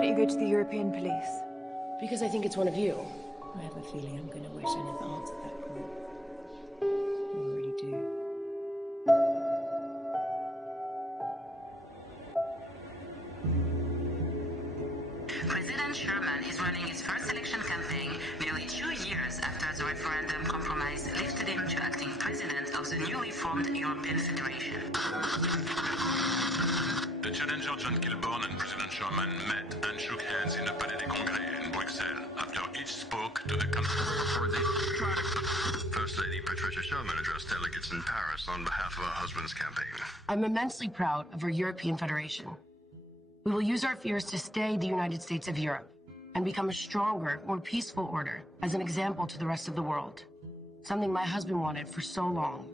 don't you go to the European police? Because I think it's one of you. I have a feeling I'm going to wish I never answered that call. I really do. President Sherman is running his first election campaign nearly 2 years after the referendum compromise lifted him to acting president of the newly formed European Federation. The challenger John Kilburn and President Sherman met and shook hands in the Palais des Congrès in Bruxelles after each spoke to the country. First Lady Patricia Sherman addressed delegates in Paris on behalf of her husband's campaign. I'm immensely proud of our European Federation. We will use our fears to stay the United States of Europe and become a stronger, more peaceful order as an example to the rest of the world. Something my husband wanted for so long.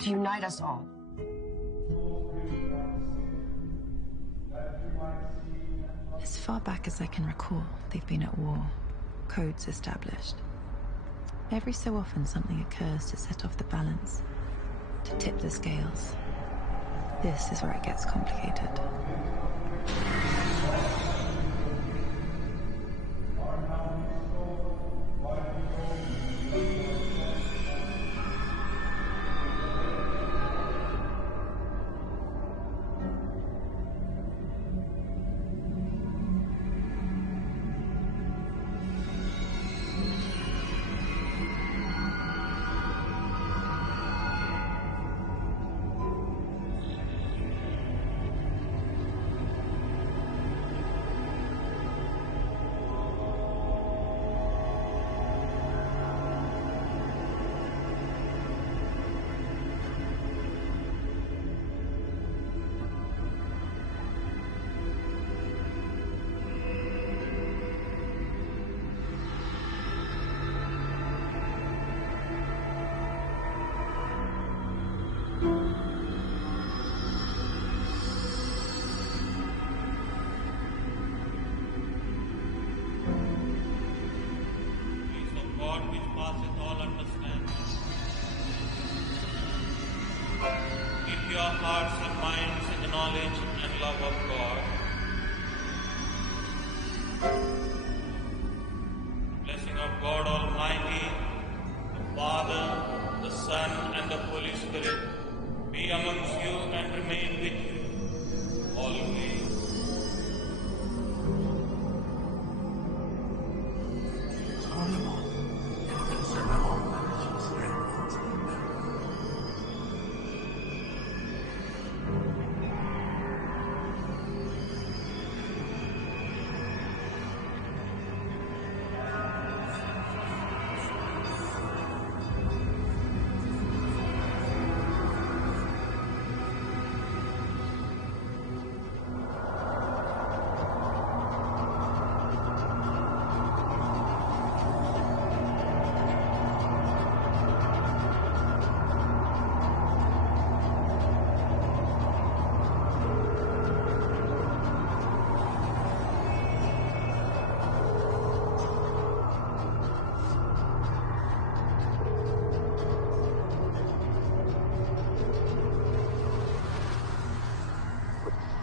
To unite us all. As far back as I can recall, they've been at war, codes established. Every so often something occurs to set off the balance, to tip the scales. This is where it gets complicated.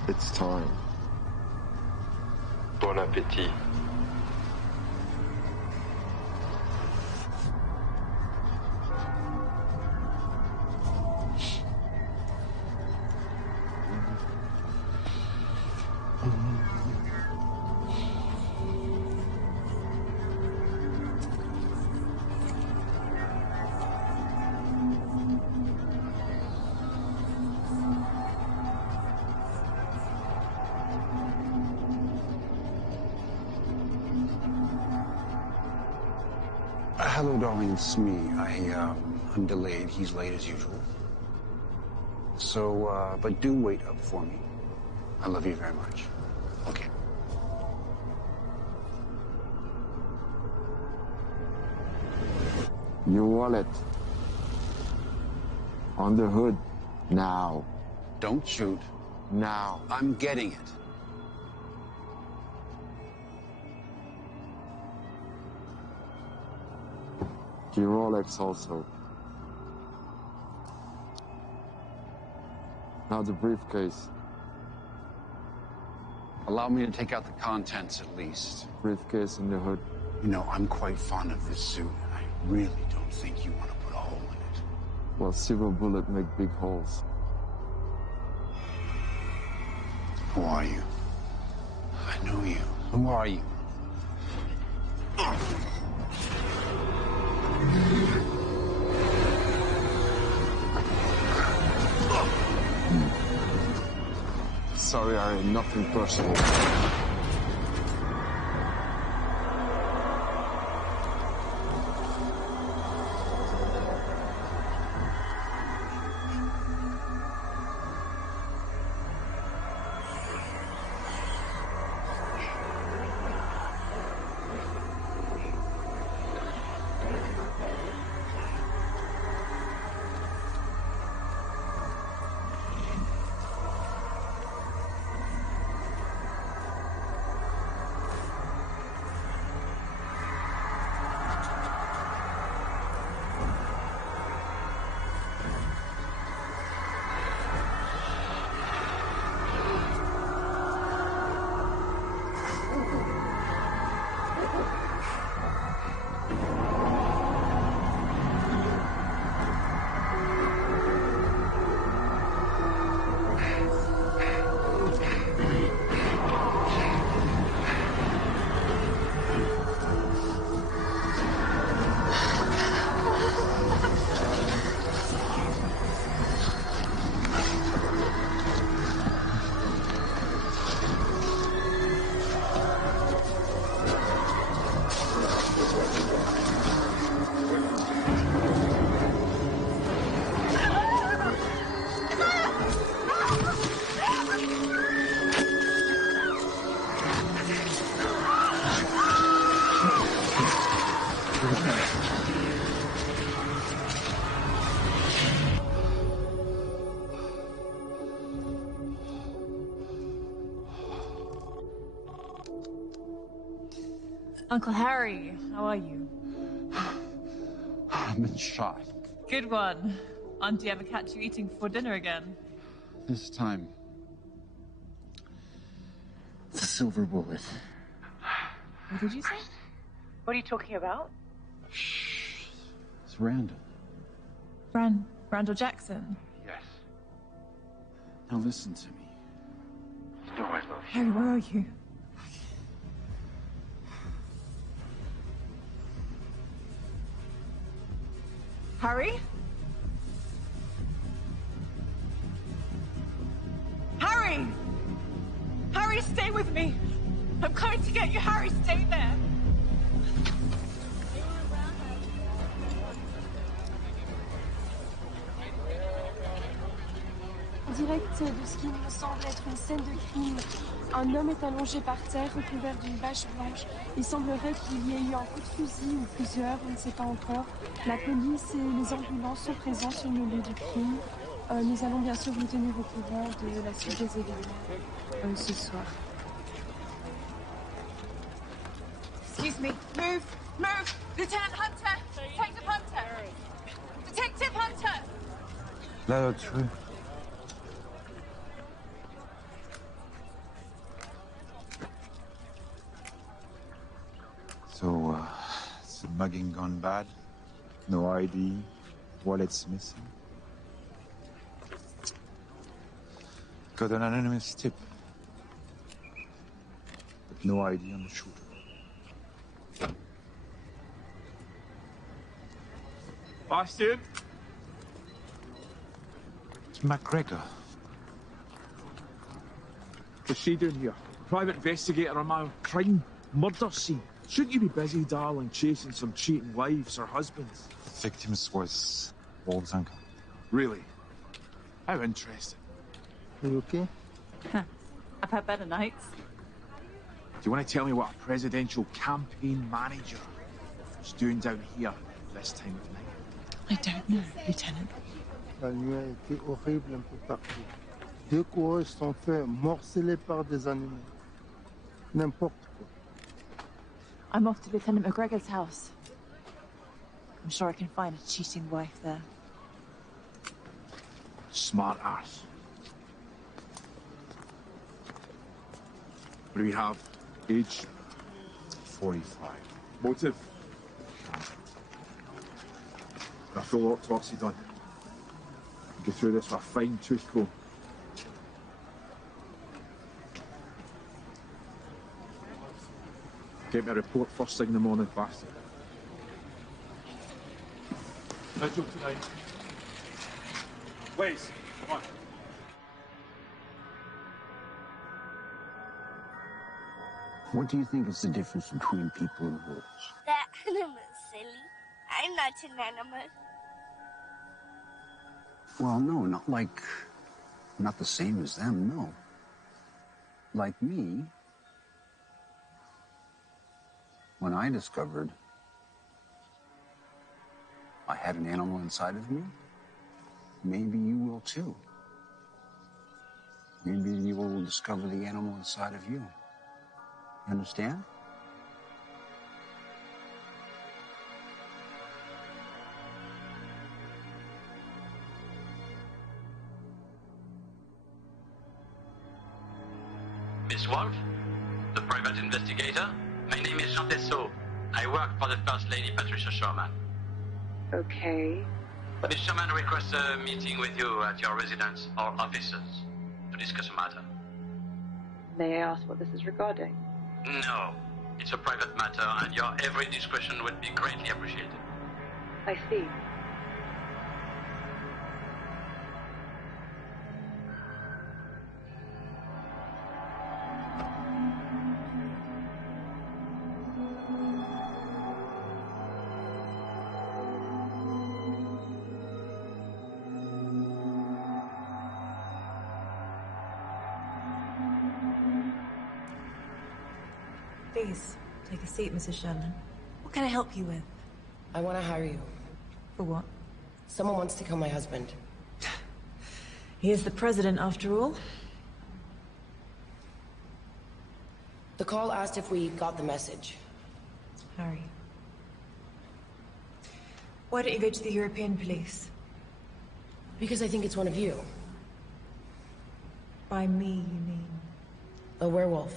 It's time. Bon appétit. Hello, darling, it's me. I'm delayed. He's late as usual. So, but do wait up for me. I love you very much. Okay. Your wallet. On the hood. Now. Don't shoot. Now. I'm getting it. Your Rolex also. Now the briefcase. Allow me to take out the contents at least. Briefcase in the hood. You know, I'm quite fond of this suit, and I really don't think you want to put a hole in it. Well, silver bullet make big holes. Who are you? I know you. Who are you? Sorry, Harry, nothing personal. Uncle Harry, how are you? I've been shot. Good one. Auntie ever catch you eating for dinner again? This time, it's a silver bullet. What did you say? What are you talking about? Shh. It's Randall. Randall Jackson? Yes. Now listen to me. You know I love you. Harry, where are you? Harry? Harry! Harry, stay with me! I'm coming to get you, Harry, stay there! Direct de ce qui me semble être une scène de crime. Un homme est allongé par terre, recouvert d'une bâche blanche. Il semblerait qu'il y ait eu un coup de fusil ou plusieurs, on ne sait pas encore. La police et les ambulances sont présents sur le lieu du crime. Nous allons bien sûr vous tenir au courant de la suite des événements ce soir. Excuse me. Move! Lieutenant Hunter! Detective Hunter! Detective Hunter! Là-dessus. So, is the mugging gone bad? No ID, wallet's missing. Got an anonymous tip. But no ID on the shooter. Bastien? It's McGregor. What's she doing here? Private investigator on my crime murder scene. Shouldn't you be busy, darling, chasing some cheating wives or husbands? The victims was Wolf's uncle. Really? How interesting. Are you okay? I've had better nights. Do you want to tell me what a presidential campaign manager is doing down here this time of night? I don't know, Lieutenant. La nuit a été horrible un peu partout. 2 coureurs sont faits morceler par des animaux. N'importe quoi. I'm off to Lieutenant McGregor's house. I'm sure I can find a cheating wife there. Smart ass. What do we have? Age? 45. Motive? A full autopsy done. Go through this with a fine tooth comb. Get me a report first thing in the morning, bastard. Vigil tonight. Please, come on. What do you think is the difference between people and wolves? That animal's silly. I'm not an animal. Well, no, not the same as them, no. Like me, when I discovered I had an animal inside of me, maybe you will too. Maybe you will discover the animal inside of you. You understand? Miss Wolf, the private investigator. My name is Jean Tessot. I work for the First Lady Patricia Sherman. Okay. Miss Sherman requests a meeting with you at your residence or offices to discuss a matter. May I ask what this is regarding? No, it's a private matter and your every discretion would be greatly appreciated. I see. Please, take a seat, Mrs. Sherman. What can I help you with? I want to hire you. For what? Someone wants to kill my husband. He is the president, after all. The call asked if we got the message. Harry. Why don't you go to the European police? Because I think it's one of you. By me, you mean? A werewolf.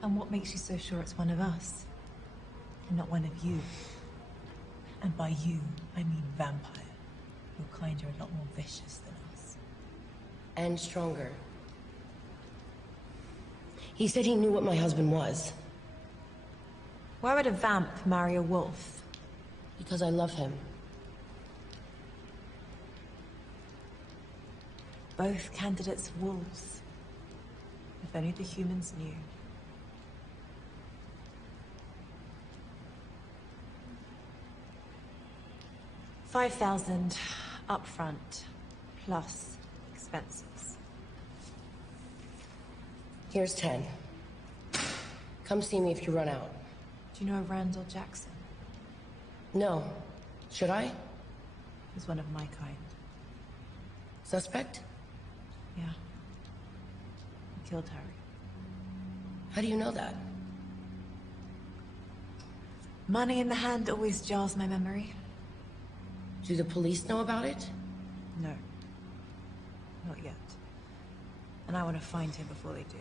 And what makes you so sure it's one of us? And not one of you? And by you, I mean vampire. Your kind are a lot more vicious than us. And stronger. He said he knew what my husband was. Why would a vamp marry a wolf? Because I love him. Both candidates wolves. If only the humans knew. 5,000 upfront, plus expenses. Here's 10. Come see me if you run out. Do you know Randall Jackson? No. Should I? He's one of my kind. Suspect? Yeah. He killed Harry. How do you know that? Money in the hand always jars my memory. Do the police know about it? No. Not yet. And I want to find him before they do.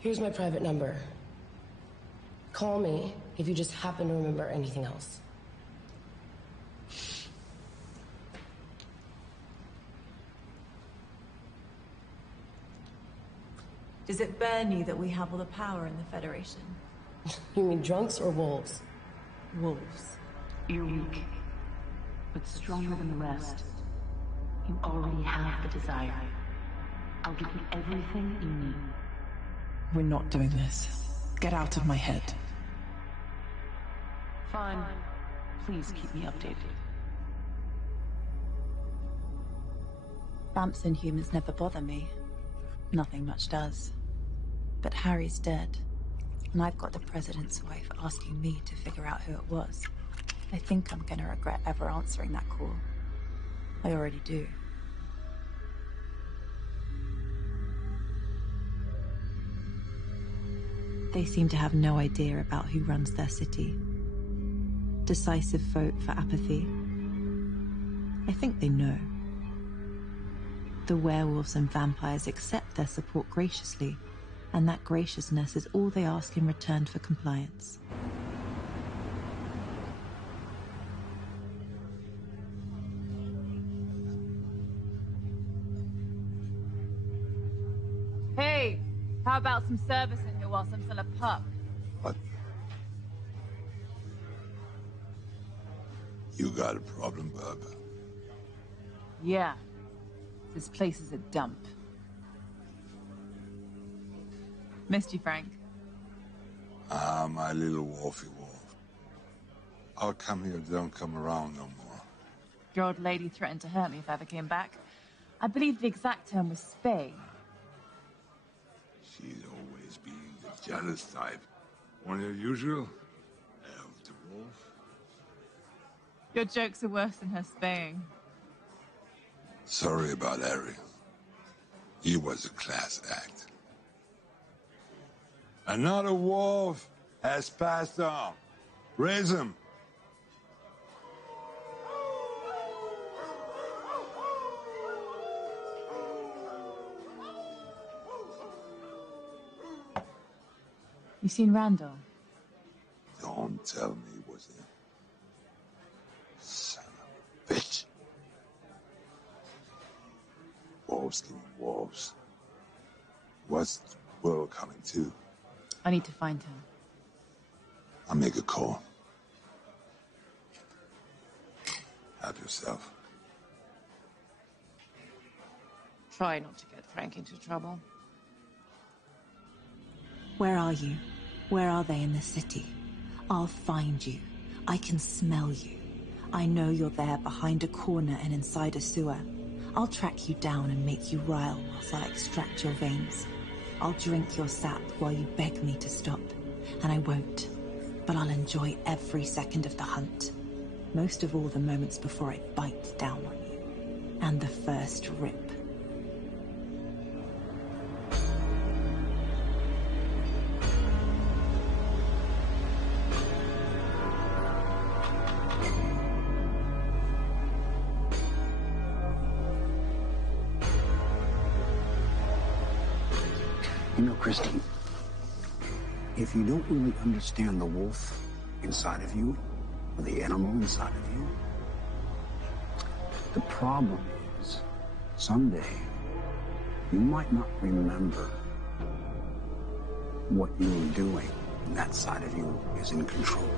Here's my private number. Call me if you just happen to remember anything else. Does it burn you that we have all the power in the Federation? You mean drunks or wolves? Wolves. You're weak, but stronger than the rest. You already have the desire. I'll give you everything you need. We're not doing this. Get out of my head. Fine. Please keep me updated. Vamps and humans never bother me. Nothing much does. But Harry's dead. And I've got the president's wife asking me to figure out who it was. I think I'm gonna regret ever answering that call. I already do. They seem to have no idea about who runs their city. Decisive vote for apathy. I think they know. The werewolves and vampires accept their support graciously, and that graciousness is all they ask in return for compliance. Hey, how about some service in here whilst I'm still a pup? What? You got a problem, bub? Yeah. This place is a dump. Missed you, Frank. Ah, my little wolfy wolf. I'll come here, don't come around no more. Your old lady threatened to hurt me if I ever came back. I believe the exact term was spay. She's always being the jealous type. One unusual, elf to wolf. Your jokes are worse than her spaying. Sorry about Harry. He was a class act. Another wolf has passed on. Raise him. You seen Randall? Don't tell me it was him. Son of a bitch. Wolves killing wolves. What's the world coming to? I need to find him. I'll make a call. Help yourself. Try not to get Frank into trouble. Where are you? Where are they in the city? I'll find you. I can smell you. I know you're there behind a corner and inside a sewer. I'll track you down and make you rile whilst I extract your veins. I'll drink your sap while you beg me to stop. And I won't. But I'll enjoy every second of the hunt. Most of all the moments before I bite down on you. And the first rip. You know, Christine, if you don't really understand the wolf inside of you, or the animal inside of you, the problem is, someday, you might not remember what you were doing, and that side of you is in control.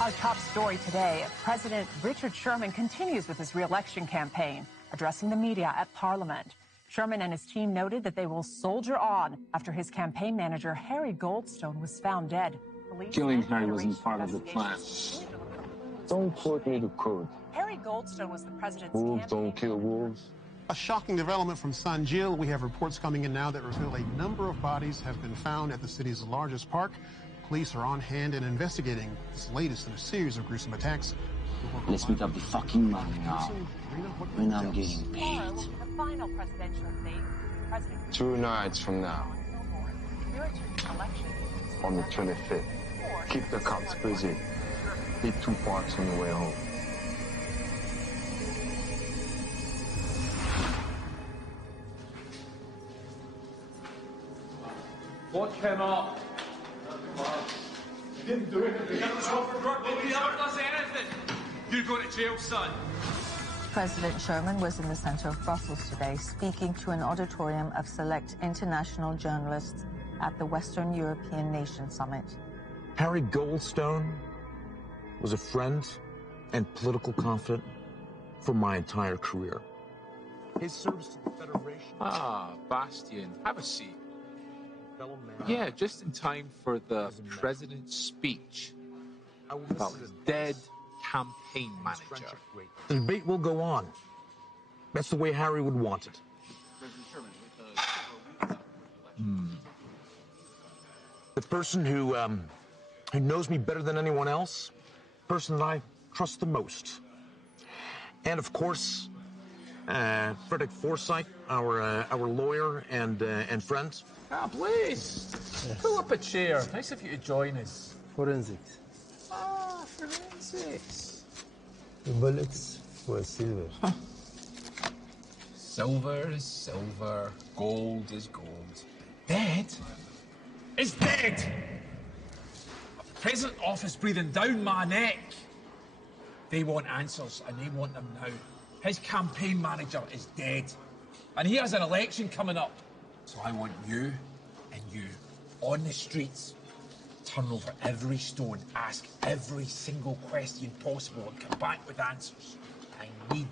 Our top story today, President Richard Sherman continues with his re-election campaign, addressing the media at Parliament. Sherman and his team noted that they will soldier on after his campaign manager, Harry Goldstone, was found dead. Killing Harry wasn't part of the plan. Don't quote me the code. Harry Goldstone was the president's Wolves don't kill wolves. A shocking development from San Gil. We have reports coming in now that reveal a number of bodies have been found at the city's largest park. Police are on hand and investigating this latest in a series of gruesome attacks. Let's make up the fucking money now. When I'm getting paid. The final presidential debate. President 2 nights from now, on the 25th. Keep the cops busy. Hit 2 parks on the way home. Lock him up. You didn't do anything. That was wrong for work. Nobody ever does anything. You're going to jail, son. President Sherman was in the center of Brussels today, speaking to an auditorium of select international journalists at the Western European Nation Summit. Harry Goldstone was a friend and political confidant for my entire career. His service to the Federation... Ah, Bastian, have a seat. Yeah, just in time for the president's speech about his dead campaign manager. The debate will go on. That's the way Harry would want it. The person who knows me better than anyone else, person that I trust the most. And of course, Frederick Forsyth, our lawyer and friend. Ah, please. Yes. Pull up a chair. Nice of you to join us. Forensics. Ah, forensics. The bullets were silver. Huh. Silver is silver. Gold is gold. Dead is dead. A present office breathing down my neck. They want answers, and they want them now. His campaign manager is dead. And he has an election coming up. So I want you and you on the streets. Turn over every stone, ask every single question possible, and come back with answers. I need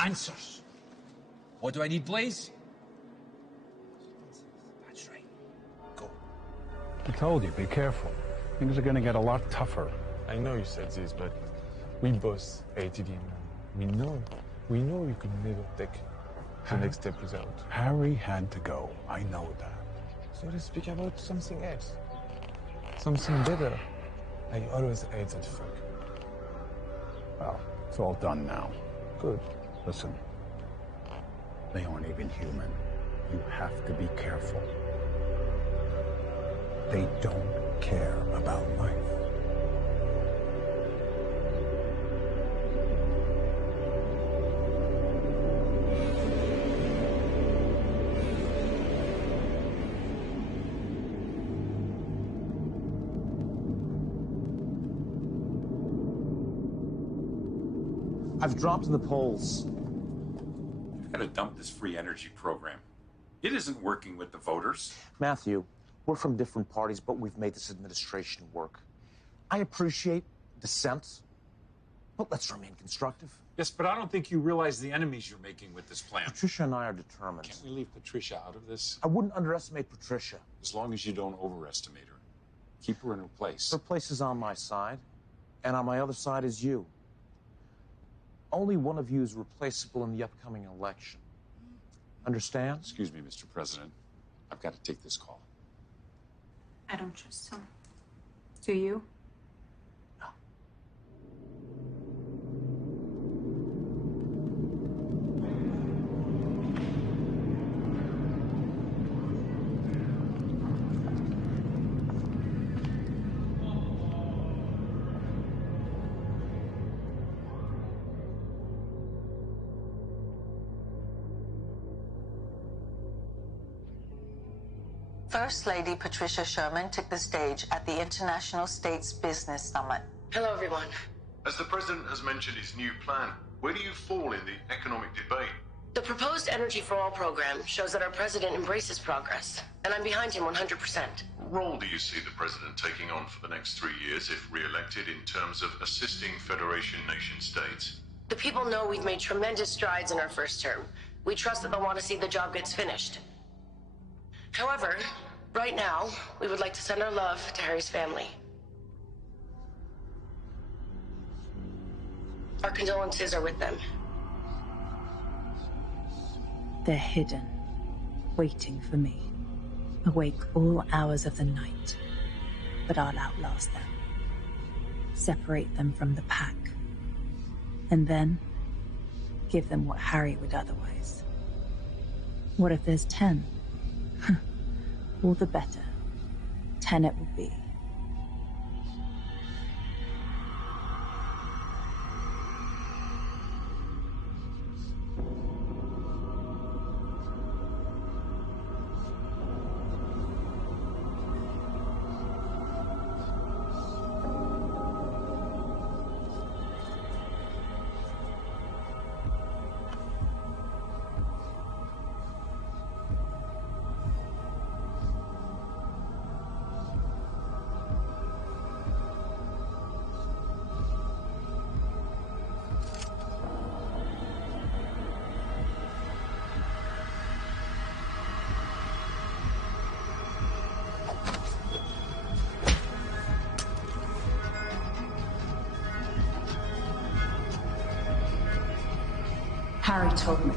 answers. What do I need, Blaze? That's right. Go. I told you, be careful. Things are going to get a lot tougher. I know you said this, but we both hated him. We know you could never take the next step without. Harry had to go. I know that. So let's speak about something else. Something better. I always hate that fuck. Well, it's all done now. Good. Listen, they aren't even human. You have to be careful. They don't care about life. I've dropped in the polls. We've got to dump this free energy program. It isn't working with the voters. Matthew, we're from different parties, but we've made this administration work. I appreciate dissent, but let's remain constructive. Yes, but I don't think you realize the enemies you're making with this plan. Patricia and I are determined. Can't we leave Patricia out of this? I wouldn't underestimate Patricia. As long as you don't overestimate her. Keep her in her place. Her place is on my side, and on my other side is you. Only one of you is replaceable in the upcoming election. Understand? Excuse me, Mr. President. I've got to take this call. I don't trust him. Do you? First Lady Patricia Sherman took the stage at the International States Business Summit. Hello, everyone. As the president has mentioned his new plan, where do you fall in the economic debate? The proposed Energy for All program shows that our president embraces progress, and I'm behind him 100%. What role do you see the president taking on for the next 3 years if re-elected in terms of assisting Federation nation states? The people know we've made tremendous strides in our first term. We trust that they'll want to see the job gets finished. However, right now, we would like to send our love to Harry's family. Our condolences are with them. They're hidden, waiting for me, awake all hours of the night. But I'll outlast them. Separate them from the pack. And then give them what Harry would otherwise. What if there's 10? All the better. 10 it will be. Harry told me.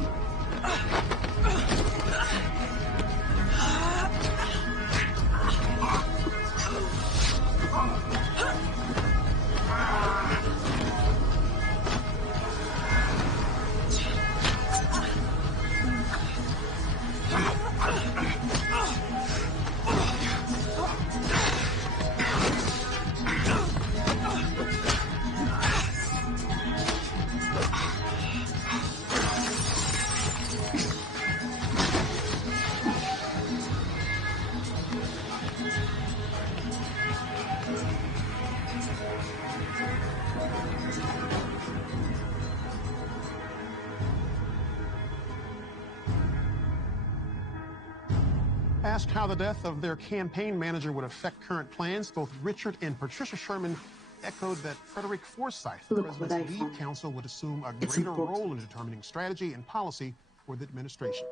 Asked how the death of their campaign manager would affect current plans, both Richard and Patricia Sherman echoed that Frederick Forsyth, the president's lead counsel, would assume a greater role in determining strategy and policy for the administration.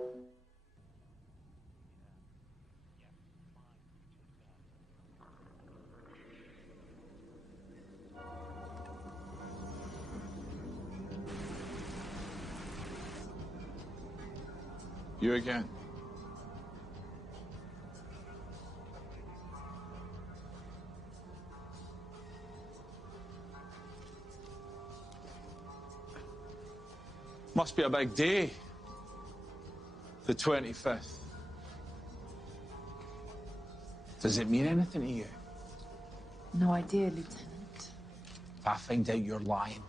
You again. Must be a big day. The 25th. Does it mean anything to you? No idea, Lieutenant. If I find out you're lying,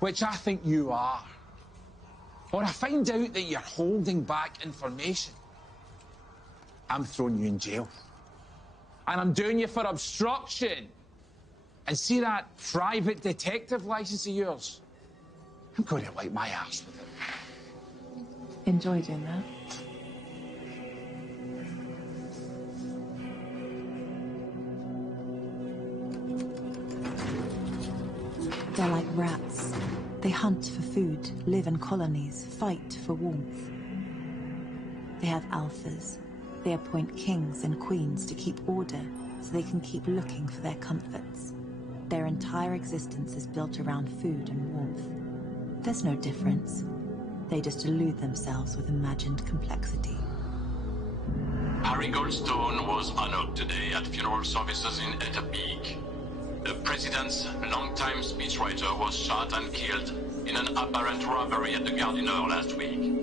which I think you are, or I find out that you're holding back information, I'm throwing you in jail. And I'm doing you for obstruction. And see that private detective license of yours? I'm going to wipe my ass with it. Enjoy doing that. They're like rats. They hunt for food, live in colonies, fight for warmth. They have alphas. They appoint kings and queens to keep order so they can keep looking for their comforts. Their entire existence is built around food and warmth. There's no difference. They just elude themselves with imagined complexity. Harry Goldstone was honored today at funeral services in Etterbeek. The president's longtime speechwriter was shot and killed in an apparent robbery at the Gardiner last week.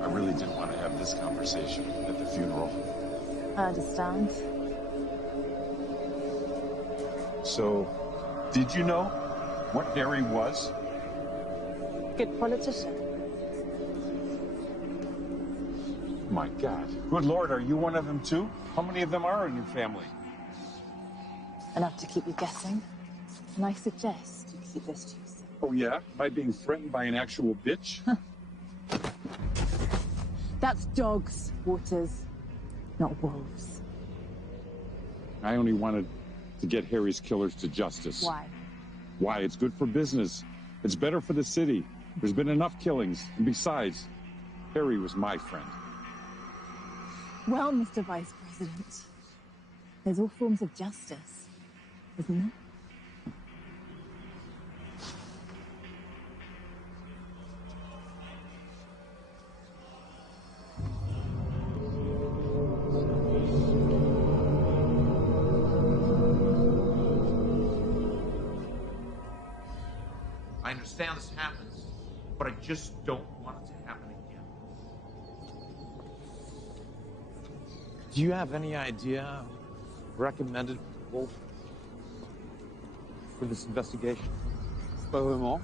I really didn't want to have this conversation at the funeral. I understand. So, did you know what Harry was? Good politician. My God. Good Lord, are you one of them too? How many of them are in your family? Enough to keep you guessing. And I suggest you keep this to yourself. Oh yeah? Am I being threatened by an actual bitch? That's dogs, Waters, not wolves. I only wanted to get Harry's killers to justice. Why? Why? It's good for business. It's better for the city. There's been enough killings. And besides, Harry was my friend. Well, Mr. Vice President, there's all forms of justice, isn't there? I understand this happens, but I just don't want it to happen again. Do you have any idea recommended Wolf for this investigation? Pas vraiment.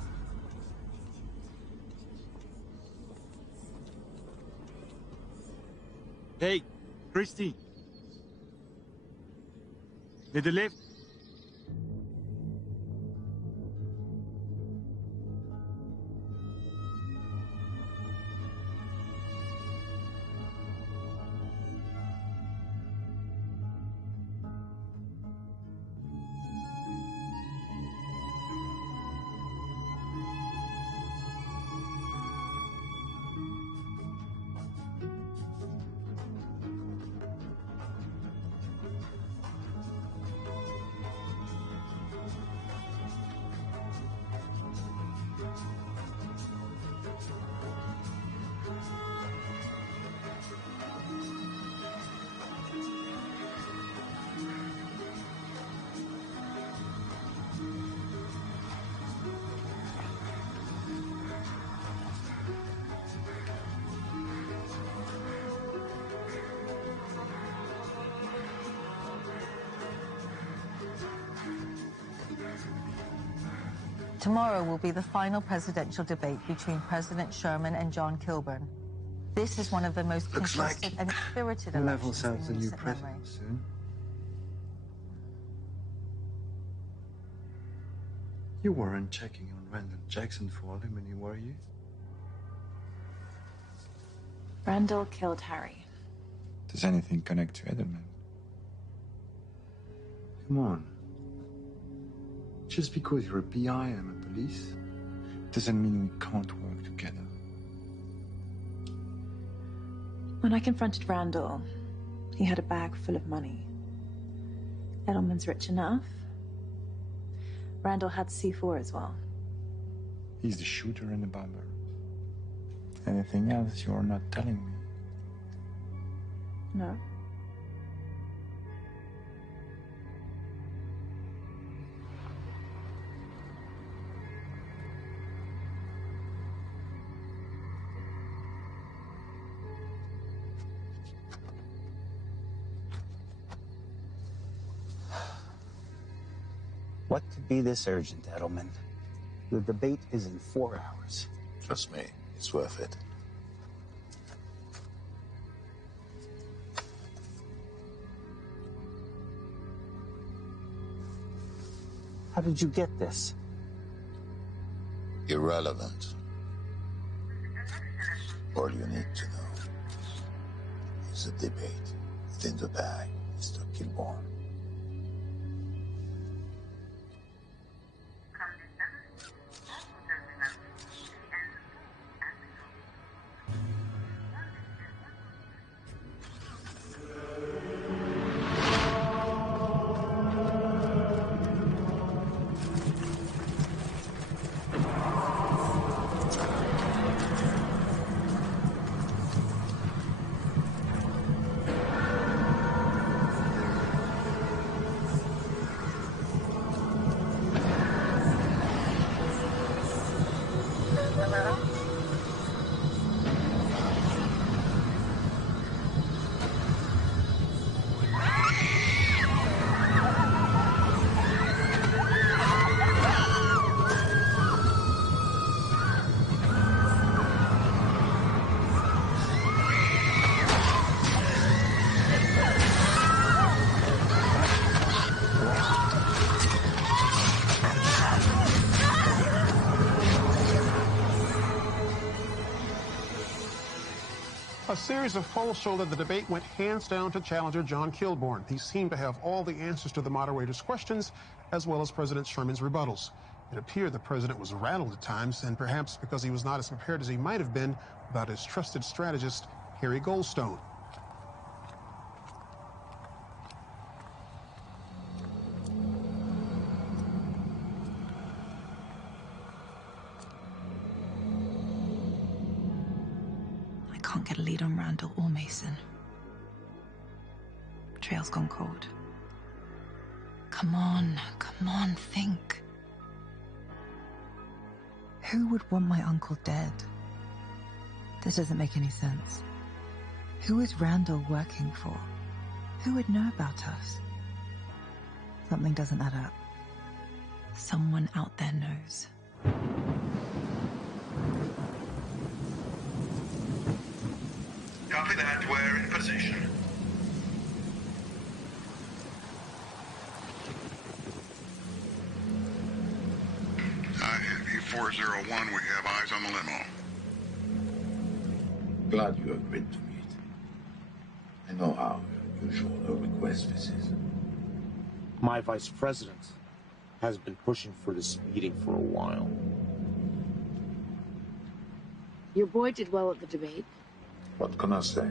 Hey, Christy. Need a lift? Tomorrow will be the final presidential debate between President Sherman and John Kilburn. This is one of the most contested and spirited elections in the new recent memory. president soon. You weren't checking on Randall Jackson for alimony, were you? Randall killed Harry. Does anything connect to Edelman? Come on. Just because you're a PI and I'm a police, doesn't mean we can't work together. When I confronted Randall, he had a bag full of money. Edelman's rich enough. Randall had C4 as well. He's the shooter and the bomber. Anything else you're not telling me? No. What could be this urgent, Edelman? The debate is in 4 hours. Trust me, it's worth it. How did you get this? Irrelevant. All you need to know is a debate within the bag, Mr. Kilburn. A series of polls show that the debate went hands down to challenger John Kilburn. He seemed to have all the answers to the moderator's questions, as well as President Sherman's rebuttals. It appeared the president was rattled at times, and perhaps because he was not as prepared as he might have been without his trusted strategist, Harry Goldstone. I can't get a lead on Randall or Mason. Trail's gone cold. Come on, think. Who would want my uncle dead? This doesn't make any sense. Who is Randall working for? Who would know about us? Something doesn't add up. Someone out there knows. Copy that. We're in position. Heavy 401, we have eyes on the limo. Glad you agreed to meet. I know how unusual a request this is. My vice president has been pushing for this meeting for a while. Your boy did well at the debate. What can I say?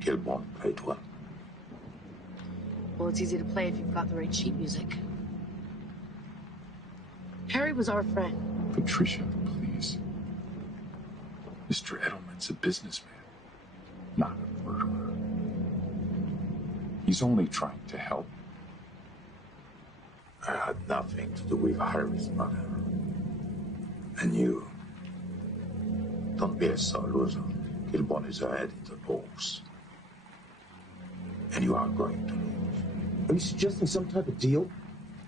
Kilborn played well. Well, it's easy to play if you've got the right sheet music. Harry was our friend. Patricia, please. Mr. Edelman's a businessman, not a murderer. He's only trying to help. I had nothing to do with Harry's murder. And you... Don't be a sore loser. Kilborn is ahead in the polls. And you are going to lose. Are you suggesting some type of deal?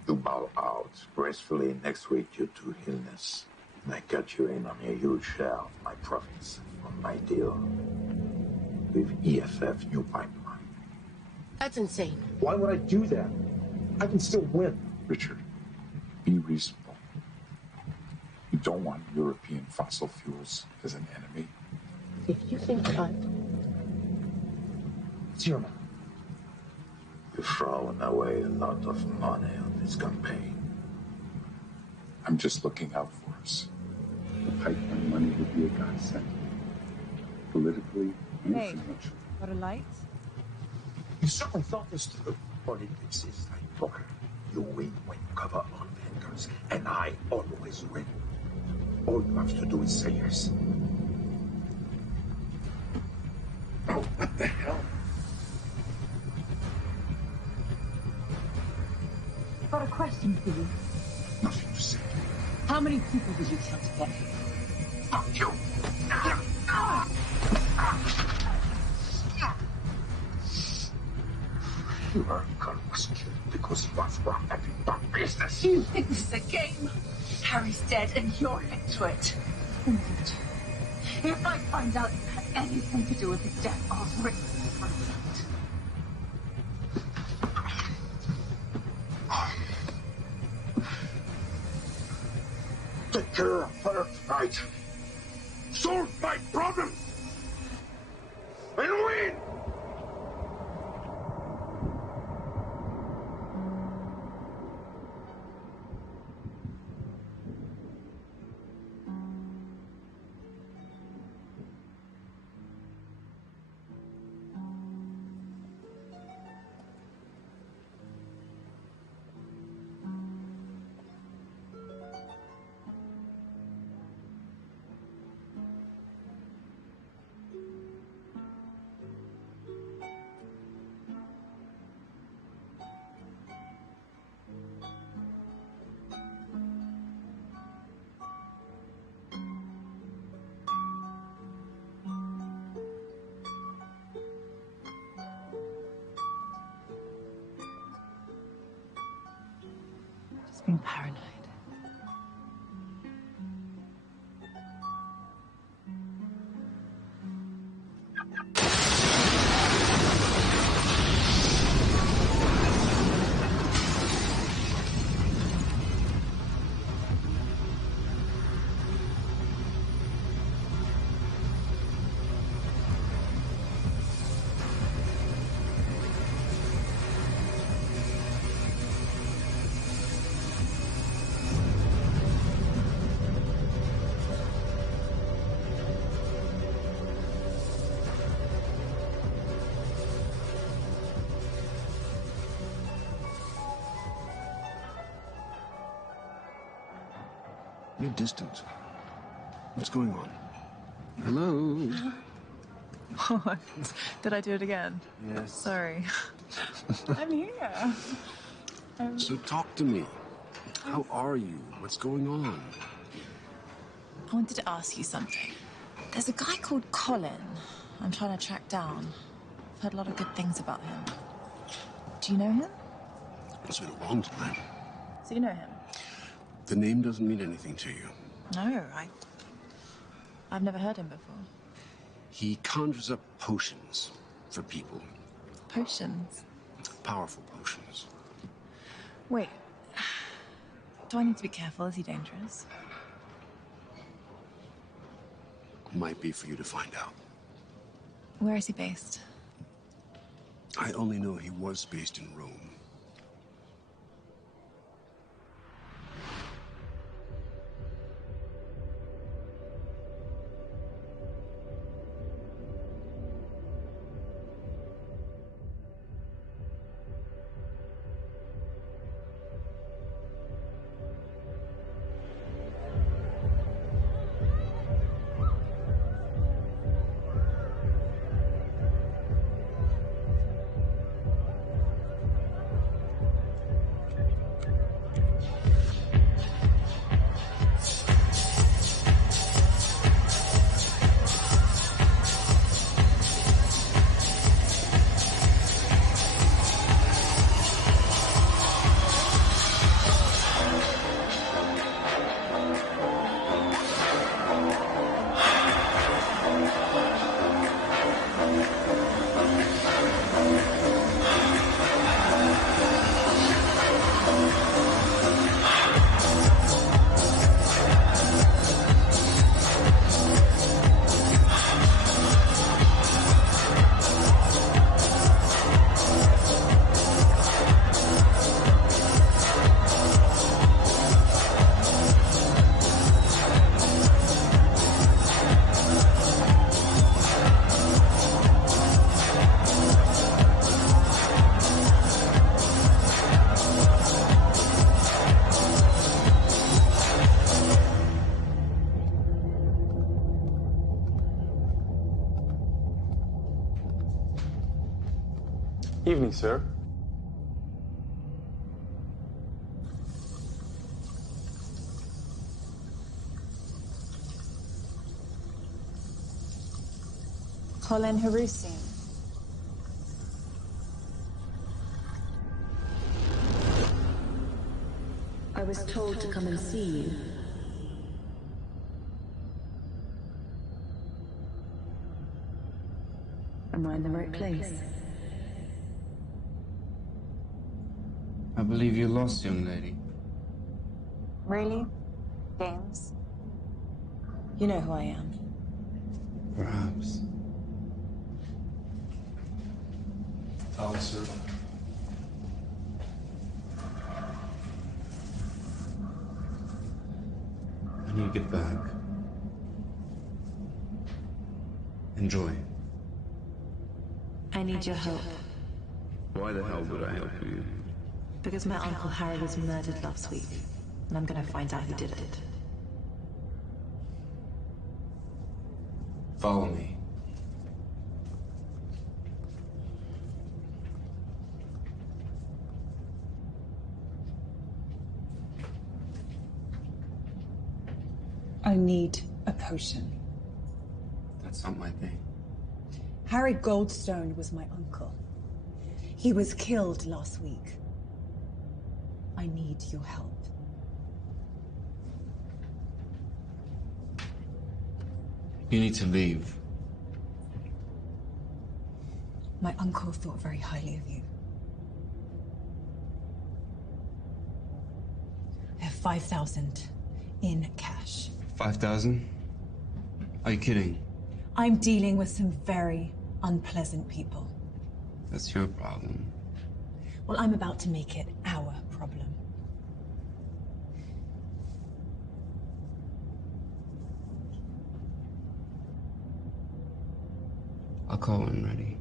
You bow out gracefully next week due to illness. And I cut you in on a huge share of my profits from my deal with EFF New Pipeline. That's insane. Why would I do that? I can still win. Richard, be reasonable. You don't want European fossil fuels as an enemy. If you think it's your mouth. You've thrown away a lot of money on this campaign. I'm just looking out for us. The pipeline money would be a godsend. Politically and financially. Got a light? You certainly thought this through. Politics is like poker. You win when you cover all fingers, and I always win. All you have to do is say yes. Oh, what the hell? I've got a question for you. Nothing to say. How many people did you kill today? Fuck you! Your uncle was killed because he was wrong at the bad business. You think this is a game? Harry's dead and you're into it. If I find out you had anything to do with his death, I'll rip you from it. Take care of her tonight. Solve my problem. And win! Being paranoid. You're distant. What's going on? Hello? What? Did I do it again? Yes. Sorry. I'm here. So talk to me. How are you? What's going on? I wanted to ask you something. There's a guy called Colin I'm trying to track down. I've heard a lot of good things about him. Do you know him? It's been a long time. So you know him? The name doesn't mean anything to you. No, I've never heard him before. He conjures up potions for people. Potions? Powerful potions. Wait. Do I need to be careful? Is he dangerous? Might be for you to find out. Where is he based? I only know he was based in Rome. Evening, sir. Colin Harusi. I was told to come and see you. Am I in the right place? I believe you're lost, young lady. Really? Games? You know who I am. Perhaps. Sir. I need to get back. Enjoy. I need your help. Why the hell would I help you? Because my Uncle Harry was murdered last week, and I'm gonna find out who did it. Follow me. I need a potion. That's not my thing. Harry Goldstone was my uncle. He was killed last week. I need your help. You need to leave. My uncle thought very highly of you. I have 5,000 in cash. 5,000? Are you kidding? I'm dealing with some very unpleasant people. That's your problem. Well, I'm about to make it our problem. I'll call when ready.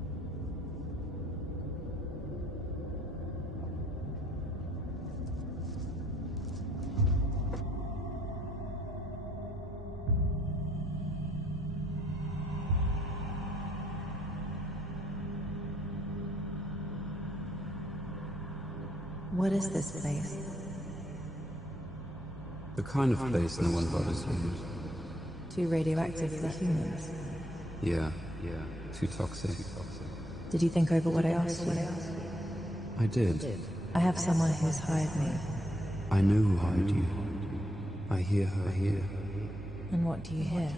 What is this place? The kind of place no one bothers with. Too radioactive for humans. Yeah. Too toxic. Did you think over what I asked you? I did. I have someone who's hired me. I know who hired you. I hear her here. And what do you hear?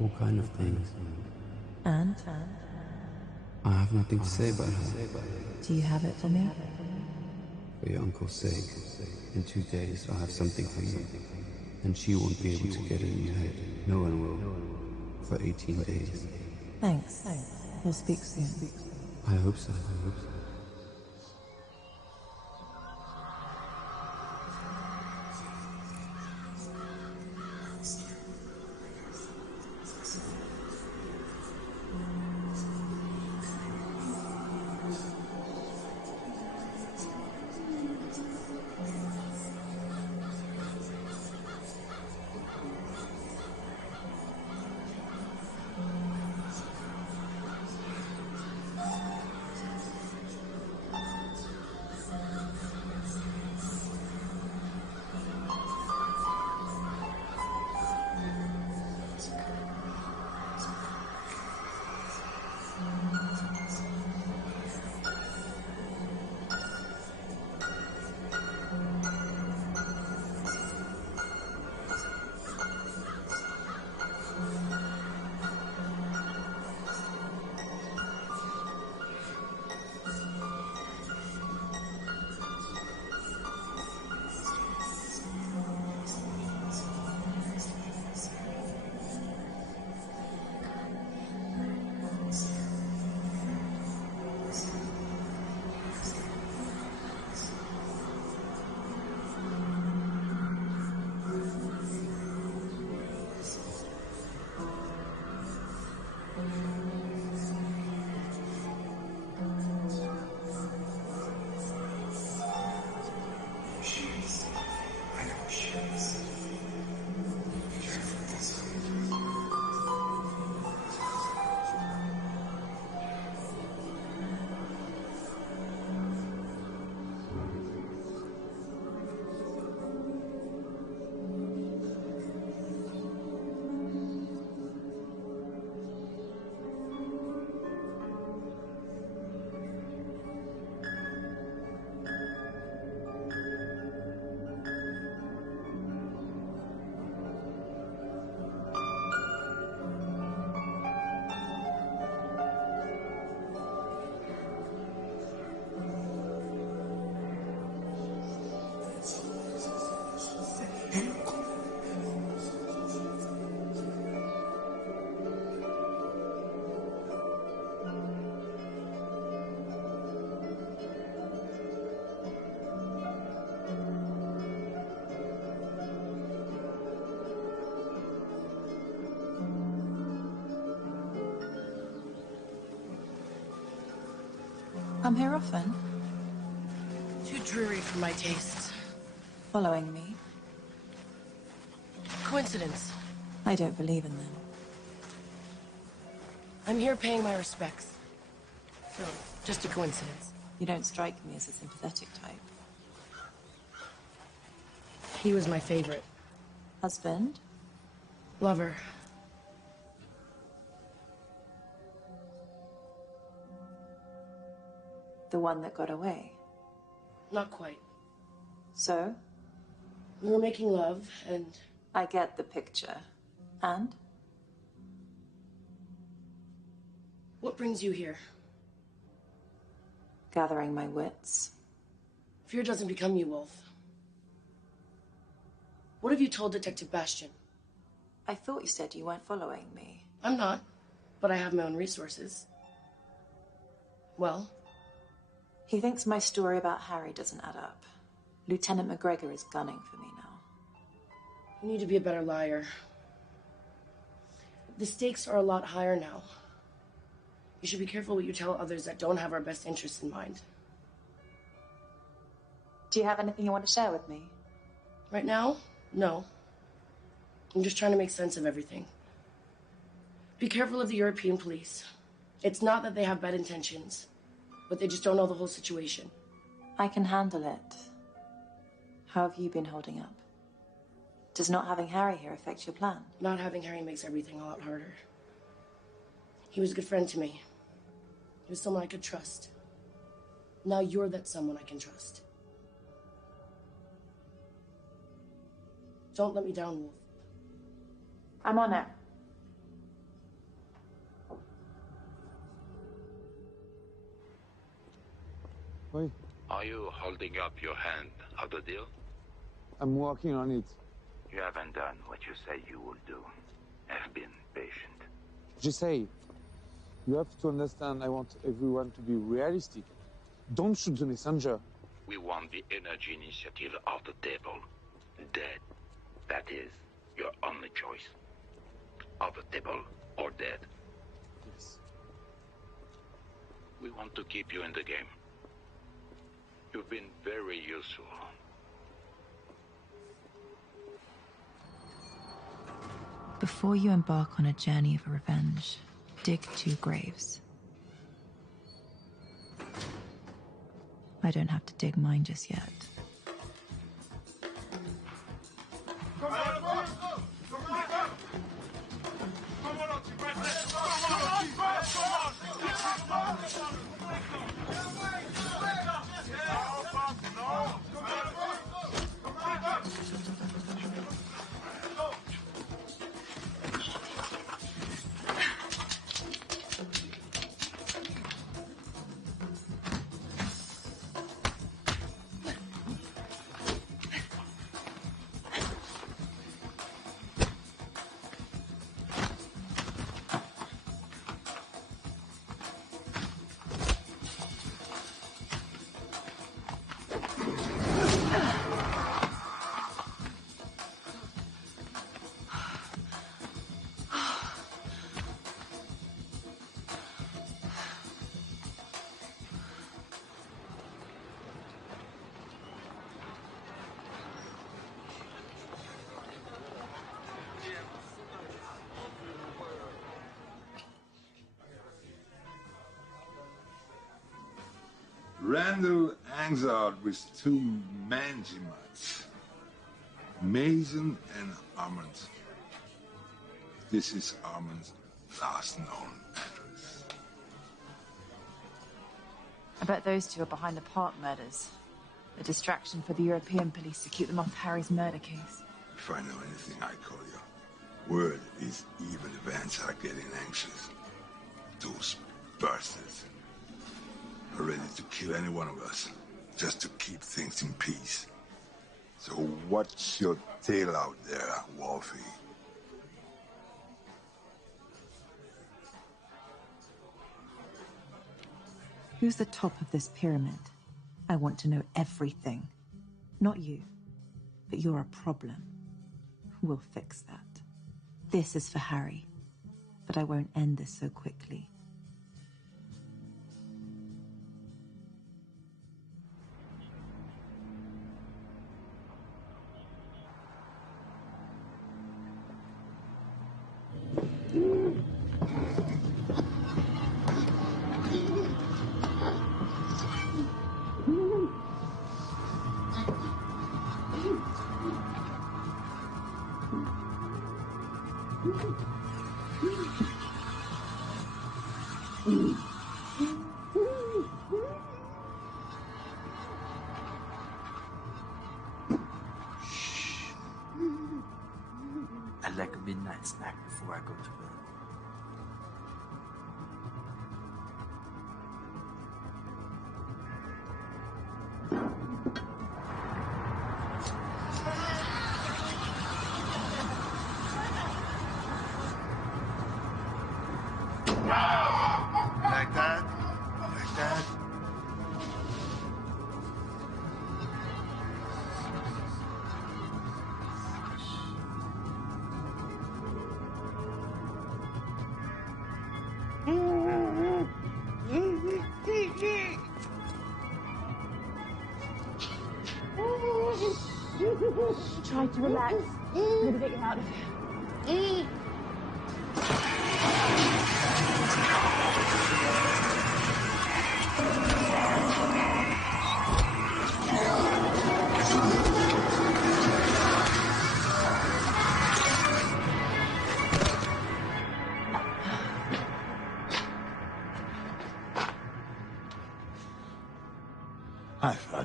All kind of things. And? I have nothing to say about her. Do you have it for me? For your uncle's sake. In 2 days, I'll have something for you. And she won't be able to get it in your head. No one will. For 18 days. Thanks. We'll speak soon. I hope so. Come here often? Too dreary for my taste. Following me? Coincidence. I don't believe in them. I'm here paying my respects. So, just a coincidence. You don't strike me as a sympathetic type. He was my favorite. Husband? Lover. The one that got away? Not quite. So? We were making love, and... I get the picture. And? What brings you here? Gathering my wits. Fear doesn't become you, Wolf. What have you told Detective Bastian? I thought you said you weren't following me. I'm not, but I have my own resources. Well? He thinks my story about Harry doesn't add up. Lieutenant McGregor is gunning for me now. You need to be a better liar. The stakes are a lot higher now. You should be careful what you tell others that don't have our best interests in mind. Do you have anything you want to share with me? Right now, no. I'm just trying to make sense of everything. Be careful of the European police. It's not that they have bad intentions, but they just don't know the whole situation. I can handle it. How have you been holding up? Does not having Harry here affect your plan? Not having Harry makes everything a lot harder. He was a good friend to me. He was someone I could trust. Now you're that someone I can trust. Don't let me down, Wolf. I'm on it. Wait, Are you holding up your hand of the deal? I'm working on it. You haven't done what you said you would do. Have been patient. Just say, you have to understand I want everyone to be realistic. Don't shoot the messenger. We want the energy initiative off the table. Dead. That is your only choice. Off the table or dead. Yes. We want to keep you in the game. You've been very useful. Before you embark on a journey of revenge, dig 2 graves. I don't have to dig mine just yet. Randall hangs out with 2 Manjimats, Mason and Armand. This is Armand's last known address. I bet those 2 are behind the Park murders. A distraction for the European police to keep them off Harry's murder case. If I know anything, I call you. Word is even events are getting anxious. Those bastards are ready to kill any one of us, just to keep things in peace. So watch your tail out there, Wolfie. Who's the top of this pyramid? I want to know everything. Not you, but you're a problem. We'll fix that. This is for Harry, but I won't end this so quickly. I like a midnight snack before I go to bed. Like that? Like that? Try to relax. I'm gonna get you out of here.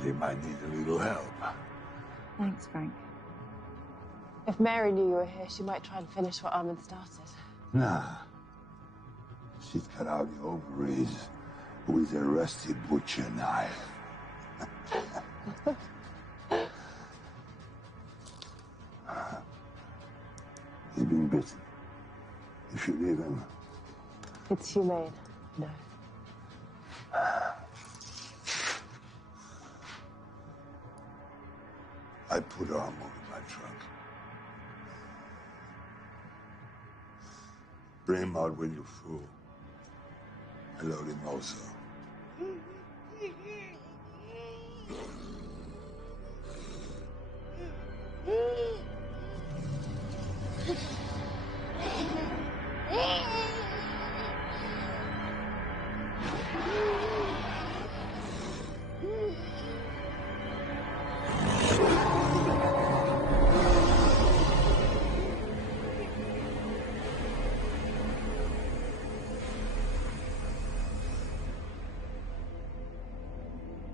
Somebody might need a little help. Thanks, Frank. If Mary knew you were here, she might try and finish what Armin started. Nah. She's cut out the ovaries with a rusty butcher knife. He's been bitten. You should leave him. It's humane. No. I put armor in my trunk. Bring him out when you're full. I load him also.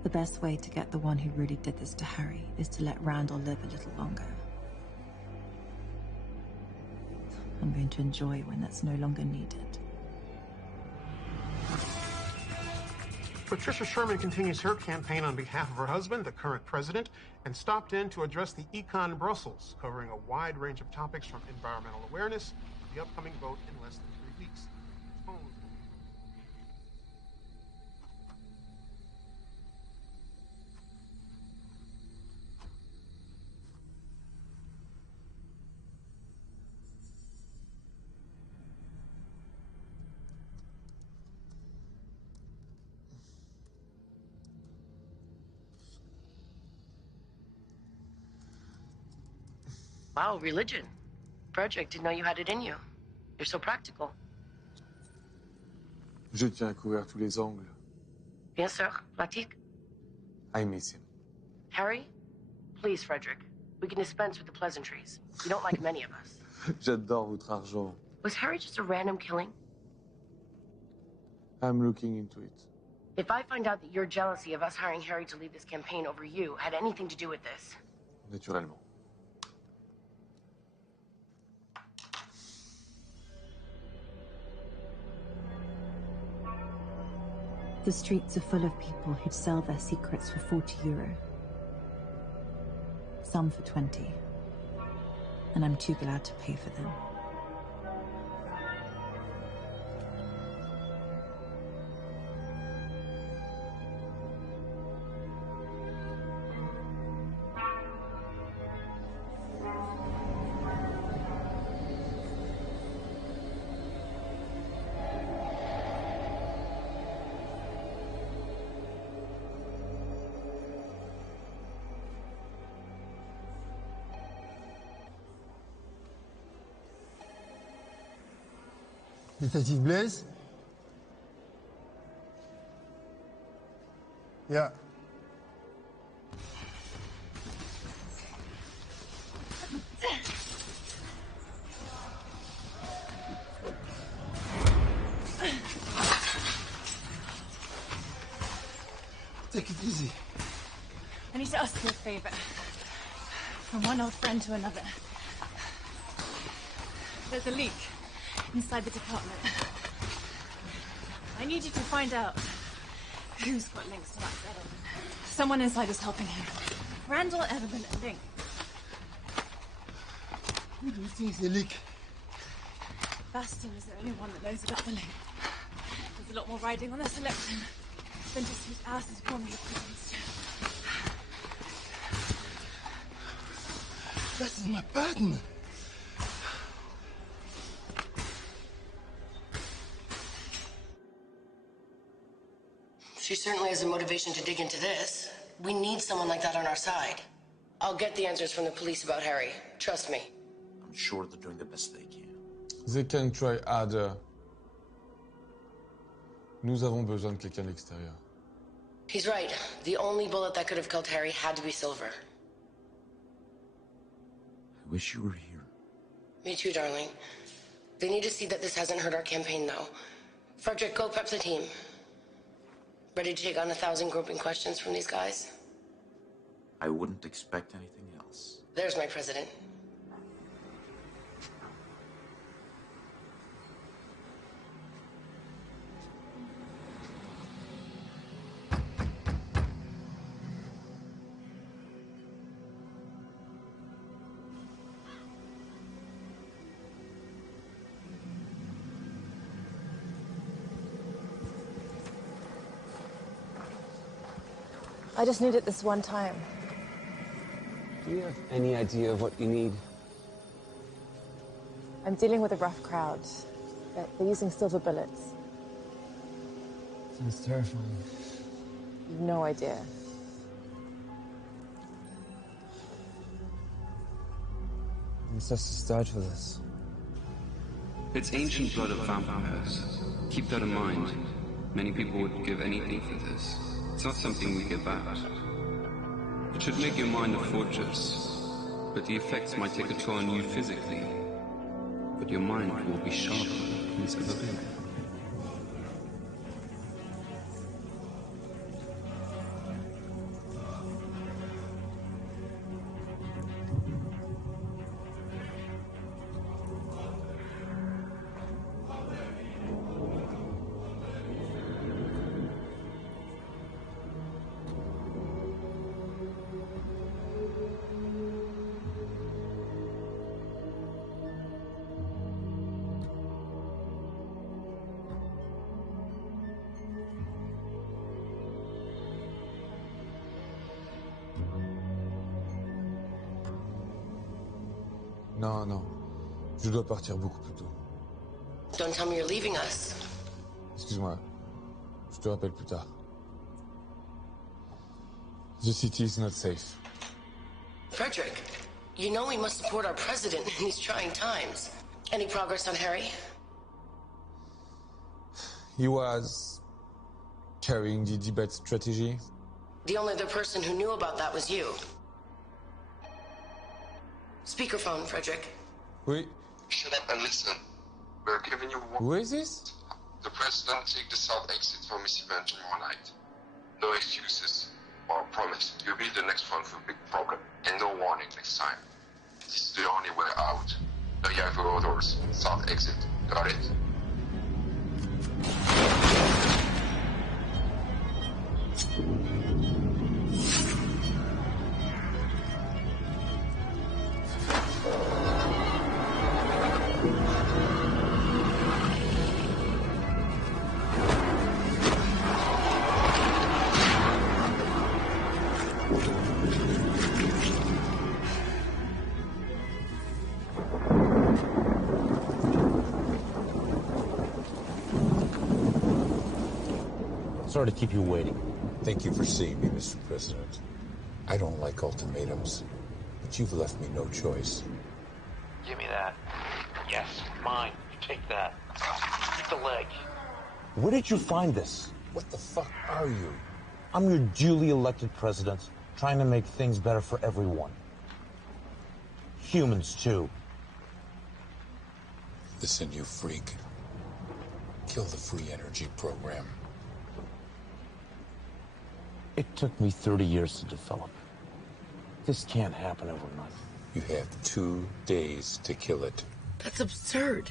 The best way to get the one who really did this to Harry is to let Randall live a little longer. I'm going to enjoy when that's no longer needed. Patricia Sherman continues her campaign on behalf of her husband, the current president, and stopped in to address the Econ Brussels, covering a wide range of topics from environmental awareness to the upcoming vote in less than 3 weeks. Wow, religion. Frederick, didn't know you had it in you. You're so practical. Je tiens à couvrir tous les angles. Bien sûr, pratique. I miss him. Harry, please, Frederick. We can dispense with the pleasantries. You don't like many of us. J'adore votre argent. Was Harry just a random killing? I'm looking into it. If I find out that your jealousy of us hiring Harry to lead this campaign over you had anything to do with this... Naturellement. The streets are full of people who'd sell their secrets for €40. Some for 20. And I'm too glad to pay for them. Detective Blaise? Yeah. Take it easy. I need to ask you a favor. From one old friend to another. There's a leak inside the department. I need you to find out who's got links to Max Edelman. Someone inside is helping him. Randall, Edelman, and Link. Who do you think is the leak? Bastion is the only one that knows about the link. There's a lot more riding on this election than just whose ass is warming the prisons. That is my partner. She certainly has the motivation to dig into this. We need someone like that on our side. I'll get the answers from the police about Harry. Trust me. I'm sure they're doing the best they can. They can try harder. Nous avons besoin de quelqu'un de l'extérieur. He's right. The only bullet that could have killed Harry had to be silver. I wish you were here. Me too, darling. They need to see that this hasn't hurt our campaign, though. Frederick, go prep the team. Ready to take on 1,000 groping questions from these guys? I wouldn't expect anything else. There's my president. I just need it this one time. Do you have any idea of what you need? I'm dealing with a rough crowd. They're using silver bullets. Sounds terrifying. You've no idea. Ancestors died for this. It's ancient blood of vampires. Keep that in mind. Many people would give anything for this. It's not something we give out. It should make your mind a fortress, but the effects might take a toll on you physically. But your mind will be sharper than it's ever been. Non, non. Je dois partir beaucoup plus tôt. Don't tell me you're leaving us. Excuse-moi. Je te rappelle plus tard. The city is not safe. Frederick, you know we must support our president in these trying times. Any progress on Harry? He was carrying the debate strategy. The only other person who knew about that was you. Speakerphone, Frederick. Oui. Shut up and listen. We're giving you one. Who is this? The president take the south exit for Miss Event tomorrow night. No excuses. Or promise, you'll be the next one for a big problem. And no warning next time. This is the only way out. Now you have your orders. South exit. Got it? Sorry to keep you waiting. Thank you for seeing me, Mr. President. I don't like ultimatums, but you've left me no choice. Give me that. Yes, mine. Take that. Keep the leg. Where did you find this? What the fuck are you? I'm your duly elected president, trying to make things better for everyone. Humans, too. Listen, you freak. Kill the free energy program. It took me 30 years to develop. This can't happen overnight. You have 2 days to kill it. That's absurd.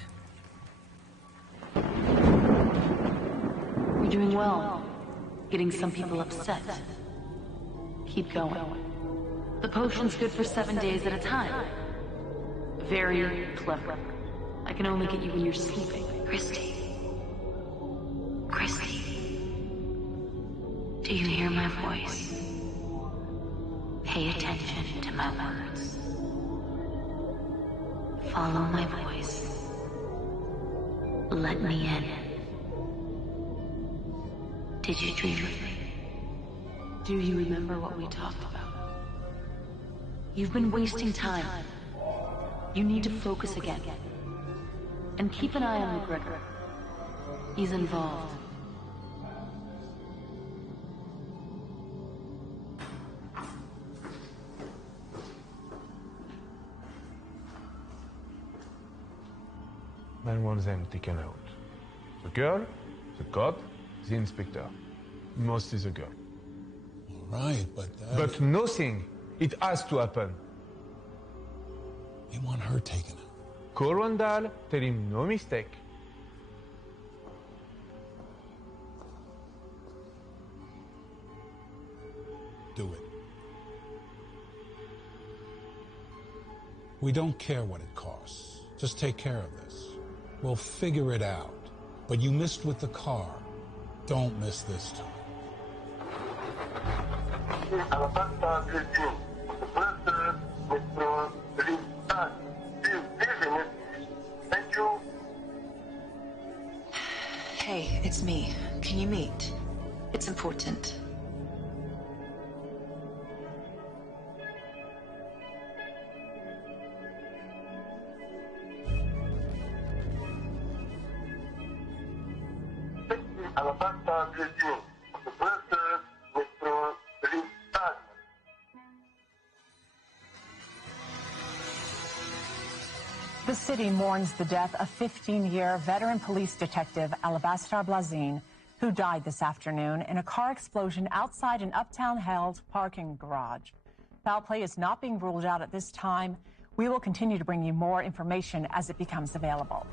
You're doing well. Getting some people upset. Keep going. The potion's good for 7 days at a time. Very clever. I can only get you when you're sleeping. Christy. Do you hear my voice? Pay attention to my words. Follow my voice. Let me in. Did you dream of me? Do you remember what we talked about? You've been wasting time. You need to focus again. And keep an eye on McGregor. He's involved. Man wants them taken out. The girl, the cop, the inspector. Mostly the girl. Right, but But nothing It has to happen. They want her taken out. Call Randall, tell him no mistake. Do it. We don't care what it costs. Just take care of this. We'll figure it out. But you missed with the car. Don't miss this time. Thank you. Hey, it's me. Can you meet? It's important. The city mourns the death of 15-year veteran police detective Alabaster Blazin, who died this afternoon in a car explosion outside an Uptown held parking garage. Foul play is not being ruled out at this time. We will continue to bring you more information as it becomes available.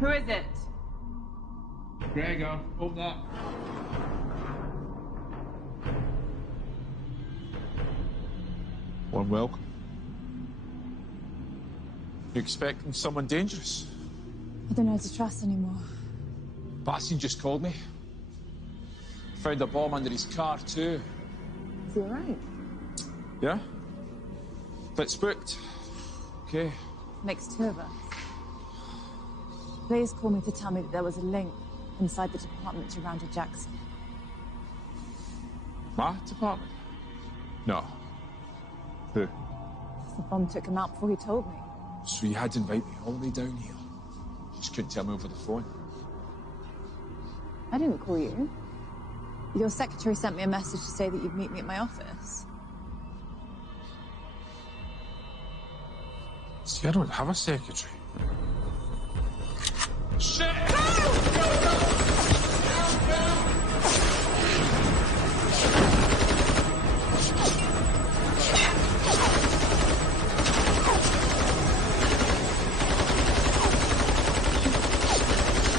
Who is it? There you go. Open up. Warm welcome. You expecting someone dangerous? I don't know how to trust anymore. Bastian just called me. Found a bomb under his car, too. Is he alright? Yeah? Bit spooked. Okay. Makes two of us. Blaze called me to tell me that there was a link inside the department to Randall Jackson. My department? No. Who? The bomb took him out before he told me. So you had to invite me all the way down here. Just couldn't tell me over the phone. I didn't call you. Your secretary sent me a message to say that you'd meet me at my office. See, I don't have a secretary. Shit!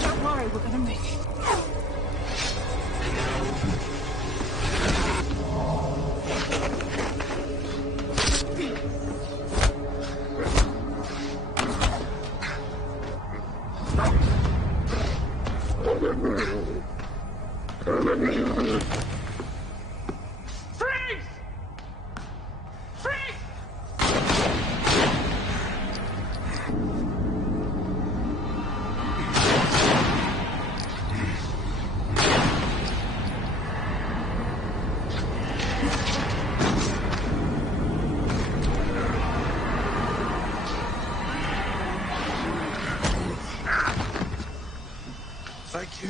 Don't worry, we're gonna make it. Thank you.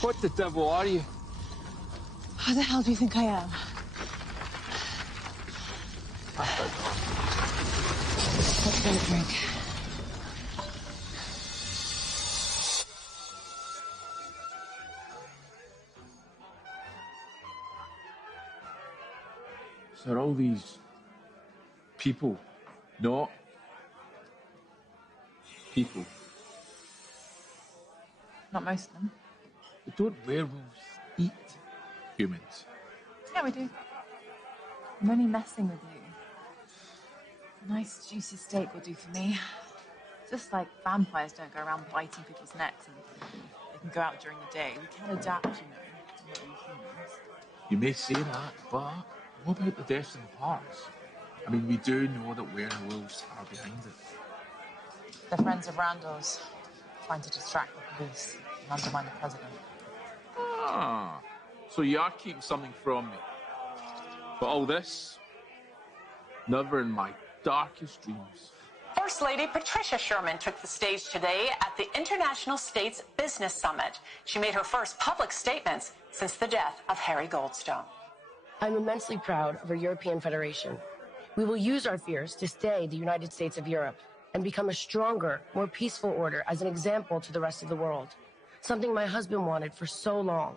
What the devil are you? Who the hell do you think I am? Let's get a drink. So are all these people not people? Not most of them. But don't werewolves eat humans? Yeah, we do. I'm only messing with you. A nice juicy steak will do for me. Just like vampires don't go around biting people's necks and they can go out during the day. We can adapt, you know, to what we humans. You may say that, but what about the deaths in the parks? I mean, we do know that werewolves are behind it. They're friends of Randall's, trying to distract the police and undermine the president. Ah, so you are keeping something from me. But all this, never in my darkest dreams. First Lady Patricia Sherman took the stage today at the International States Business Summit. She made her first public statements since the death of Harry Goldstone. I'm immensely proud of our European Federation. We will use our fears to stay the United States of Europe and become a stronger, more peaceful order as an example to the rest of the world. Something my husband wanted for so long.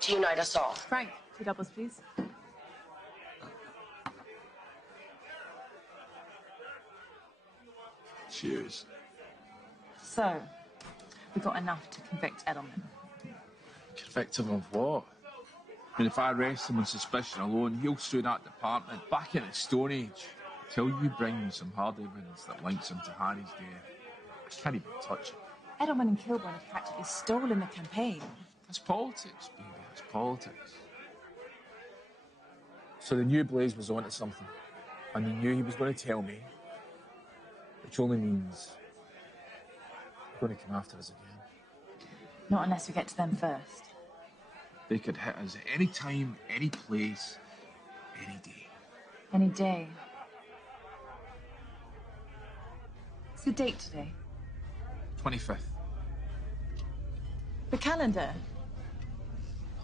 To unite us all. Frank, 2 doubles, please. Cheers. So, we got enough to convict Edelman. Convict him of what? I mean, if I arrest him on suspicion alone, he'll sue that department back in the Stone Age. Till you bring me some hard evidence that links him to Harry's death, I can't even touch it. Edelman and Kilburn have practically stolen the campaign. That's politics, baby. It's politics. So they knew Blaze was onto something, and they knew he was going to tell me, which only means they're going to come after us again. Not unless we get to them first. They could hit us at any time, any place, any day. Any day. What's the date today? 25th. The calendar.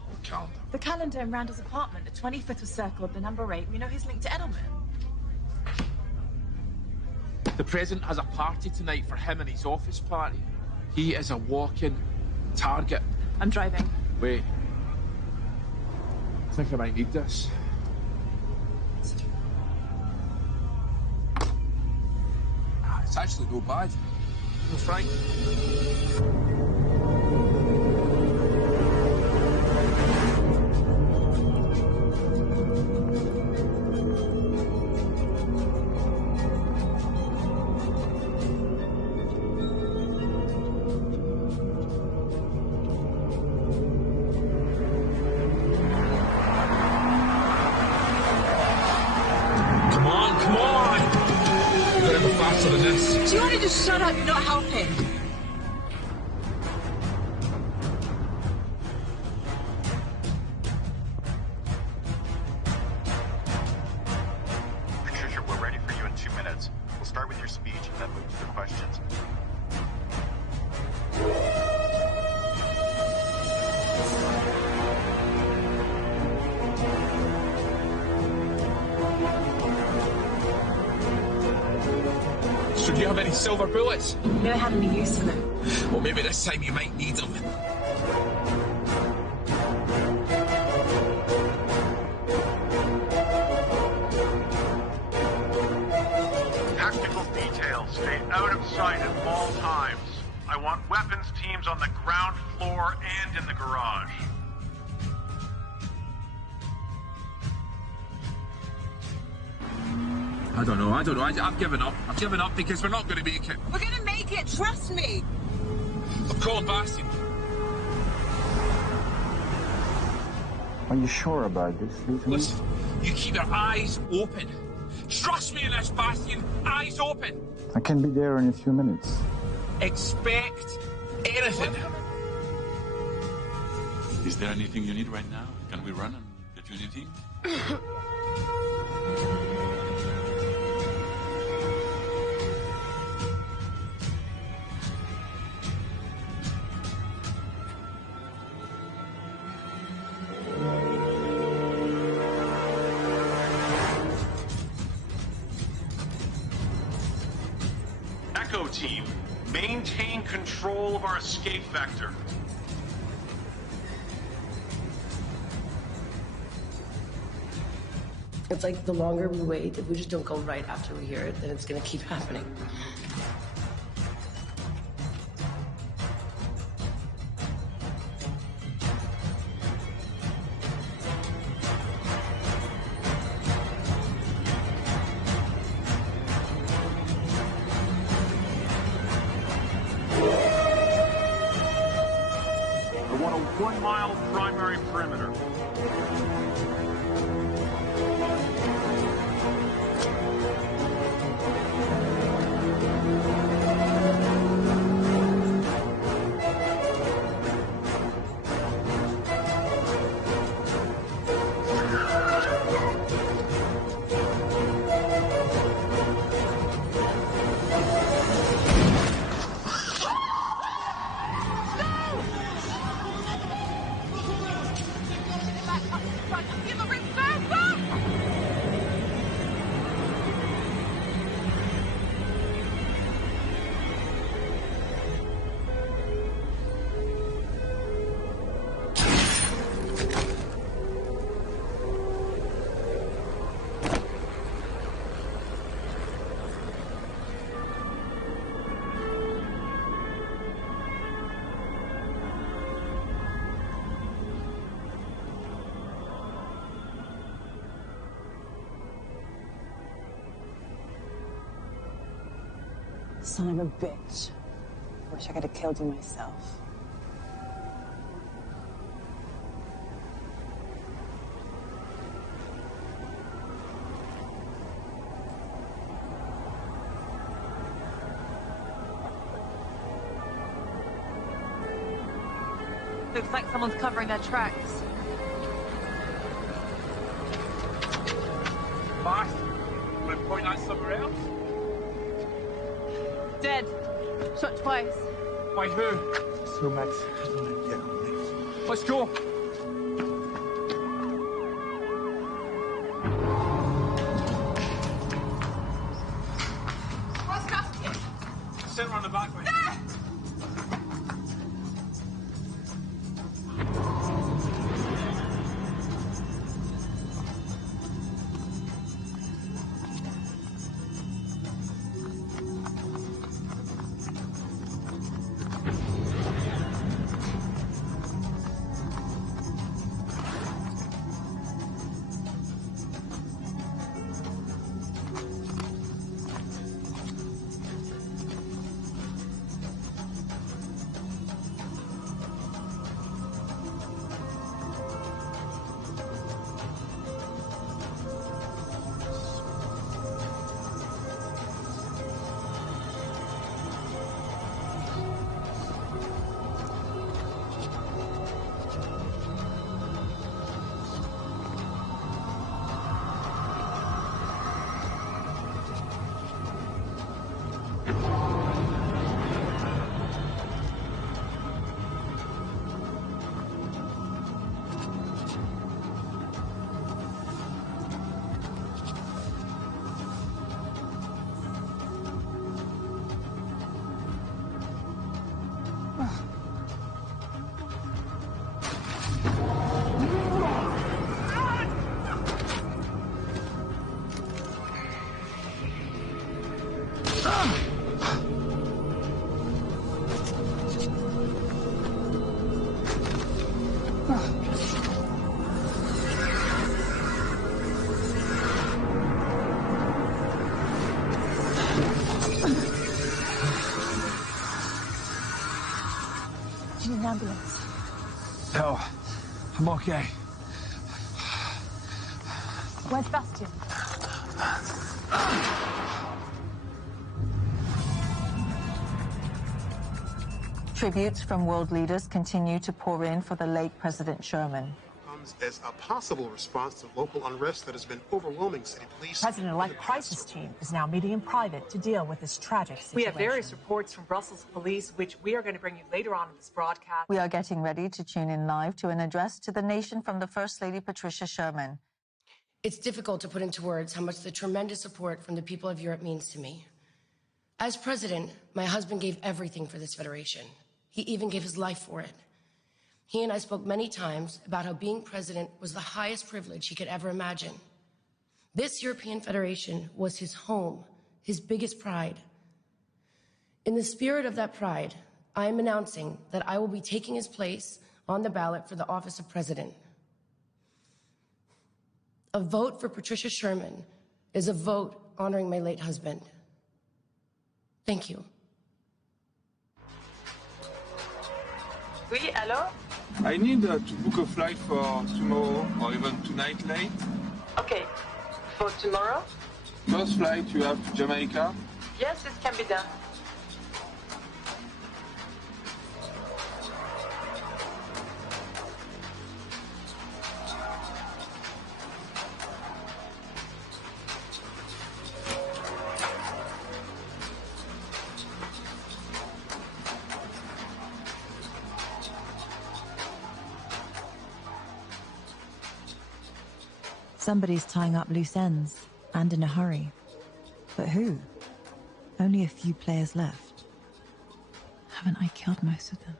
What calendar? The calendar in Randall's apartment. The 25th was circled, the number 8. We know he's linked to Edelman. The president has a party tonight for him and his office party. He is a walking target. I'm driving. Wait. I think I might need this. It's actually no bad. No, Frank. Do you want to just shut up? You're not helping. Patricia, we're ready for you in 2 minutes. We'll start with your speech and then move to the questions. So do you have any silver bullets? Never had any use for them. Well, maybe this time you might need them. Tactical details stay out of sight at all times. I want weapons teams on the ground floor and in the garage. I don't know. I've given up. I've given up because we're not going to make it. We're going to make it, trust me. I'm calling Bastian. Are you sure about this, Lieutenant? Listen, you keep your eyes open. Trust me in this, Bastian. Eyes open. I can be there in a few minutes. Expect anything. Is there anything you need right now? Can we run and get you anything? Echo team, maintain control of our escape vector. It's like the longer we wait, if we just don't go right after we hear it, then it's gonna keep happening. want a 1-mile primary perimeter. Son of a bitch. Wish I could have killed you myself. Looks like someone's covering their tracks. Fast. Want to point out somewhere else? Dead. Shot twice. By who? So Max, I don't know yet on this. Let's go. Send her on the back way. Ambulance. No, I'm okay. Where's Bastian? Tributes from world leaders continue to pour in for the late President Sherman. Comes as a possible response to local unrest that has been overwhelming city police. President-elect crisis team is now meeting in private to deal with this tragic situation. We have various reports from Brussels police, which we are going to bring you later on in this broadcast. We are getting ready to tune in live to an address to the nation from the First Lady Patricia Sherman. It's difficult to put into words how much the tremendous support from the people of Europe means to me. As president, my husband gave everything for this federation. He even gave his life for it. He and I spoke many times about how being president was the highest privilege he could ever imagine. This European Federation was his home, his biggest pride. In the spirit of that pride, I am announcing that I will be taking his place on the ballot for the office of president. A vote for Patricia Sherman is a vote honoring my late husband. Thank you. Oui, allô? I need to book a flight for tomorrow or even tonight late. Okay, for tomorrow? First flight you have to Jamaica? Yes, it can be done. Somebody's tying up loose ends, and in a hurry. But who? Only a few players left. Haven't I killed most of them?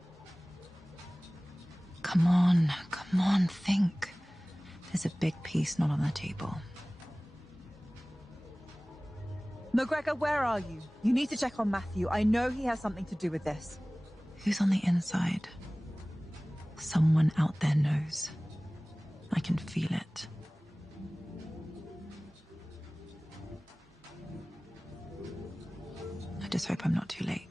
Come on, think. There's a big piece not on the table. McGregor, where are you? You need to check on Matthew. I know he has something to do with this. Who's on the inside? Someone out there knows. I can feel it. I just hope I'm not too late.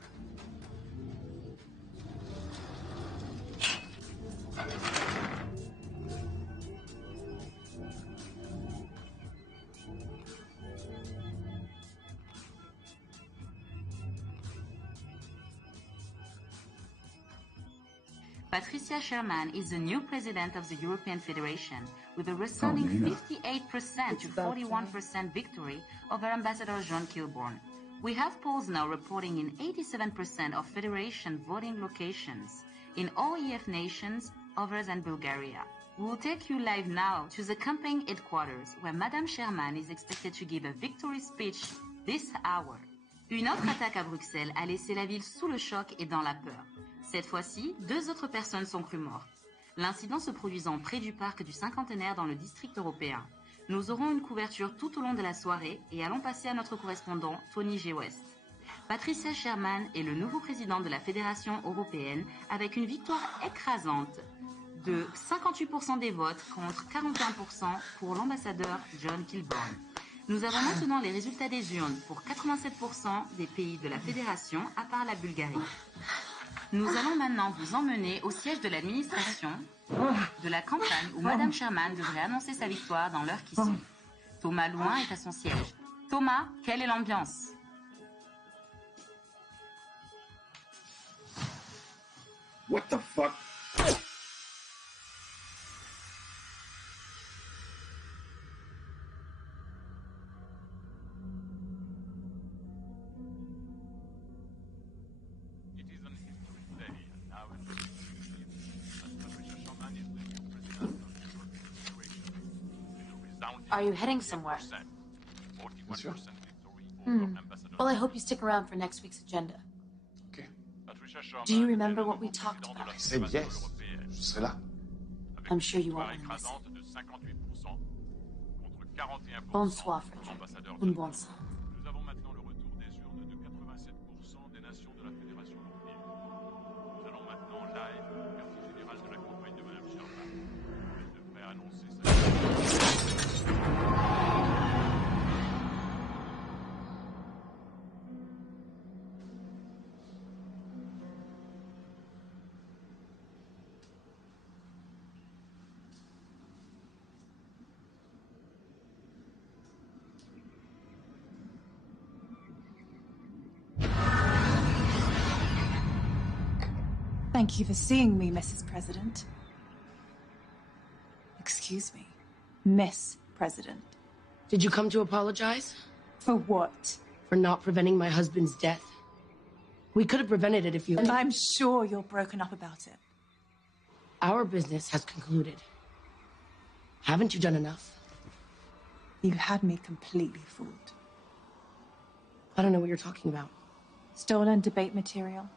Patricia Sherman is the new president of the European Federation, with a resounding 58% to 41% victory over Ambassador John Kilbourne. We have polls now reporting in 87% of Federation voting locations in all EF nations other than Bulgaria. We will take you live now to the campaign headquarters, where Madame Sherman is expected to give a victory speech this hour. Une autre attaque à Bruxelles a laissé la ville sous le choc et dans la peur. Cette fois-ci, 2 autres personnes sont crues mortes. L'incident se produisant près du parc du Cinquantenaire dans le district européen. Nous aurons une couverture tout au long de la soirée et allons passer à notre correspondant Tony G. West. Patricia Sherman est le nouveau président de la Fédération européenne avec une victoire écrasante de 58% des votes contre 41% pour l'ambassadeur John Kilbourne. Nous avons maintenant les résultats des urnes pour 87% des pays de la Fédération à part la Bulgarie. Nous allons maintenant vous emmener au siège de l'administration de la campagne où Madame Sherman devrait annoncer sa victoire dans l'heure qui suit. Thomas Louin est à son siège. Thomas, quelle est l'ambiance? What the fuck? Are you heading somewhere? Well, I hope you stick around for next week's agenda. Okay. Do you remember what we talked about? I said yes. Je serai là. I'm sure you won't want to miss it. Bonsoir, Frederick. Un bon sang. Nous avons maintenant le retour des urnes de 87% des nations de la Fédération européenne. Nous allons maintenant live au quartier général de la campagne de Madame Sherman. Elle devrait annoncer sa... Thank you for seeing me, Mrs. President. Excuse me, Miss President. Did you come to apologize? For what? For not preventing my husband's death. We could have prevented it if you... And I'm sure you're broken up about it. Our business has concluded. Haven't you done enough? You had me completely fooled. I don't know what you're talking about. Stolen debate material.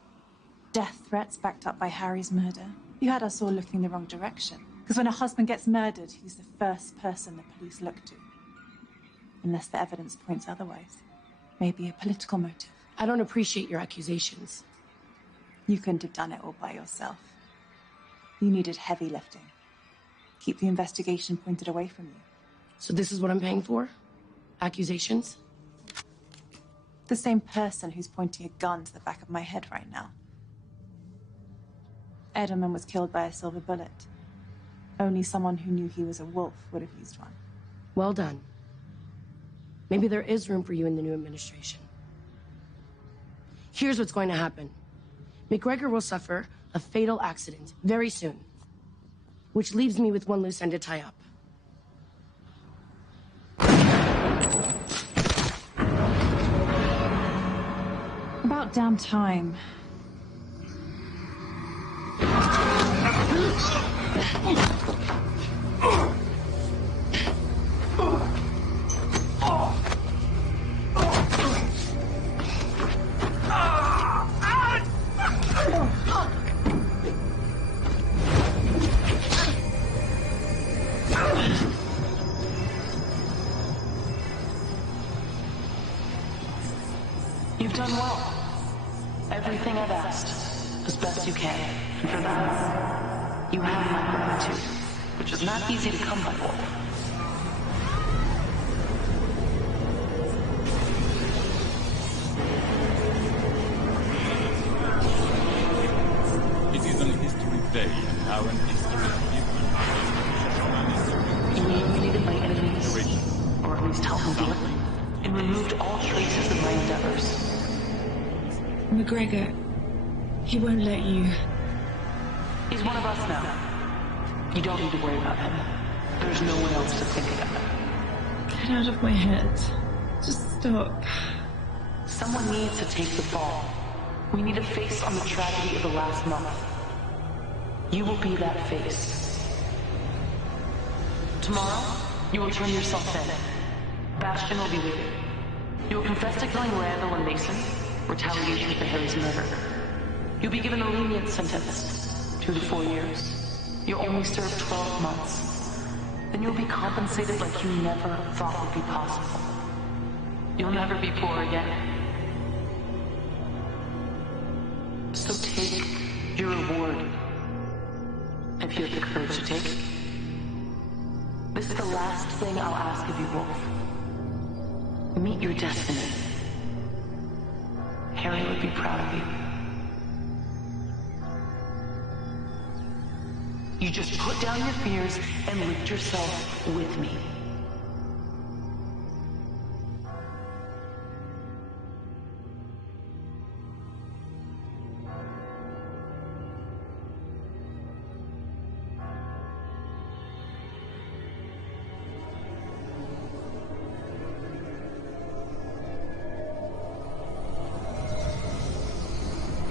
Death threats backed up by Harry's murder. You had us all looking the wrong direction. Because when a husband gets murdered, he's the first person the police look to. Unless the evidence points otherwise. Maybe a political motive. I don't appreciate your accusations. You couldn't have done it all by yourself. You needed heavy lifting. Keep the investigation pointed away from you. So this is what I'm paying for? Accusations? The same person who's pointing a gun to the back of my head right now. Edelman was killed by a silver bullet. Only someone who knew he was a wolf would have used one. Well done. Maybe there is room for you in the new administration. Here's what's going to happen. McGregor will suffer a fatal accident very soon, which leaves me with one loose end to tie up. About damn time. You've done well. Everything I've asked, as best you can. And for that, you have my gratitude, which is not easy to come by, Wolf. It is an history day, and now an history You eliminated my enemies, or at least helped me do it, and removed all traces of my endeavors. McGregor, he won't let you. He's one of us now. You don't need to worry about him. There's no one else to think about. Get out of my head. Just stop. Someone needs to take the fall. We need a face on the tragedy of the last month. You will be that face. Tomorrow, you will turn yourself in. Bastion will be waiting. You will confess to killing Randall and Mason, retaliation for Harry's murder. You'll be given a lenient sentence, 2 to 4 years. You'll only serve 12 months. Then you'll be compensated like you never thought would be possible. You'll never be poor again. So take your reward, if you have the courage to take it. This is the last thing I'll ask of you, Wolf. Meet your destiny. Harry would be proud of you. You just put down your fears and lift yourself with me.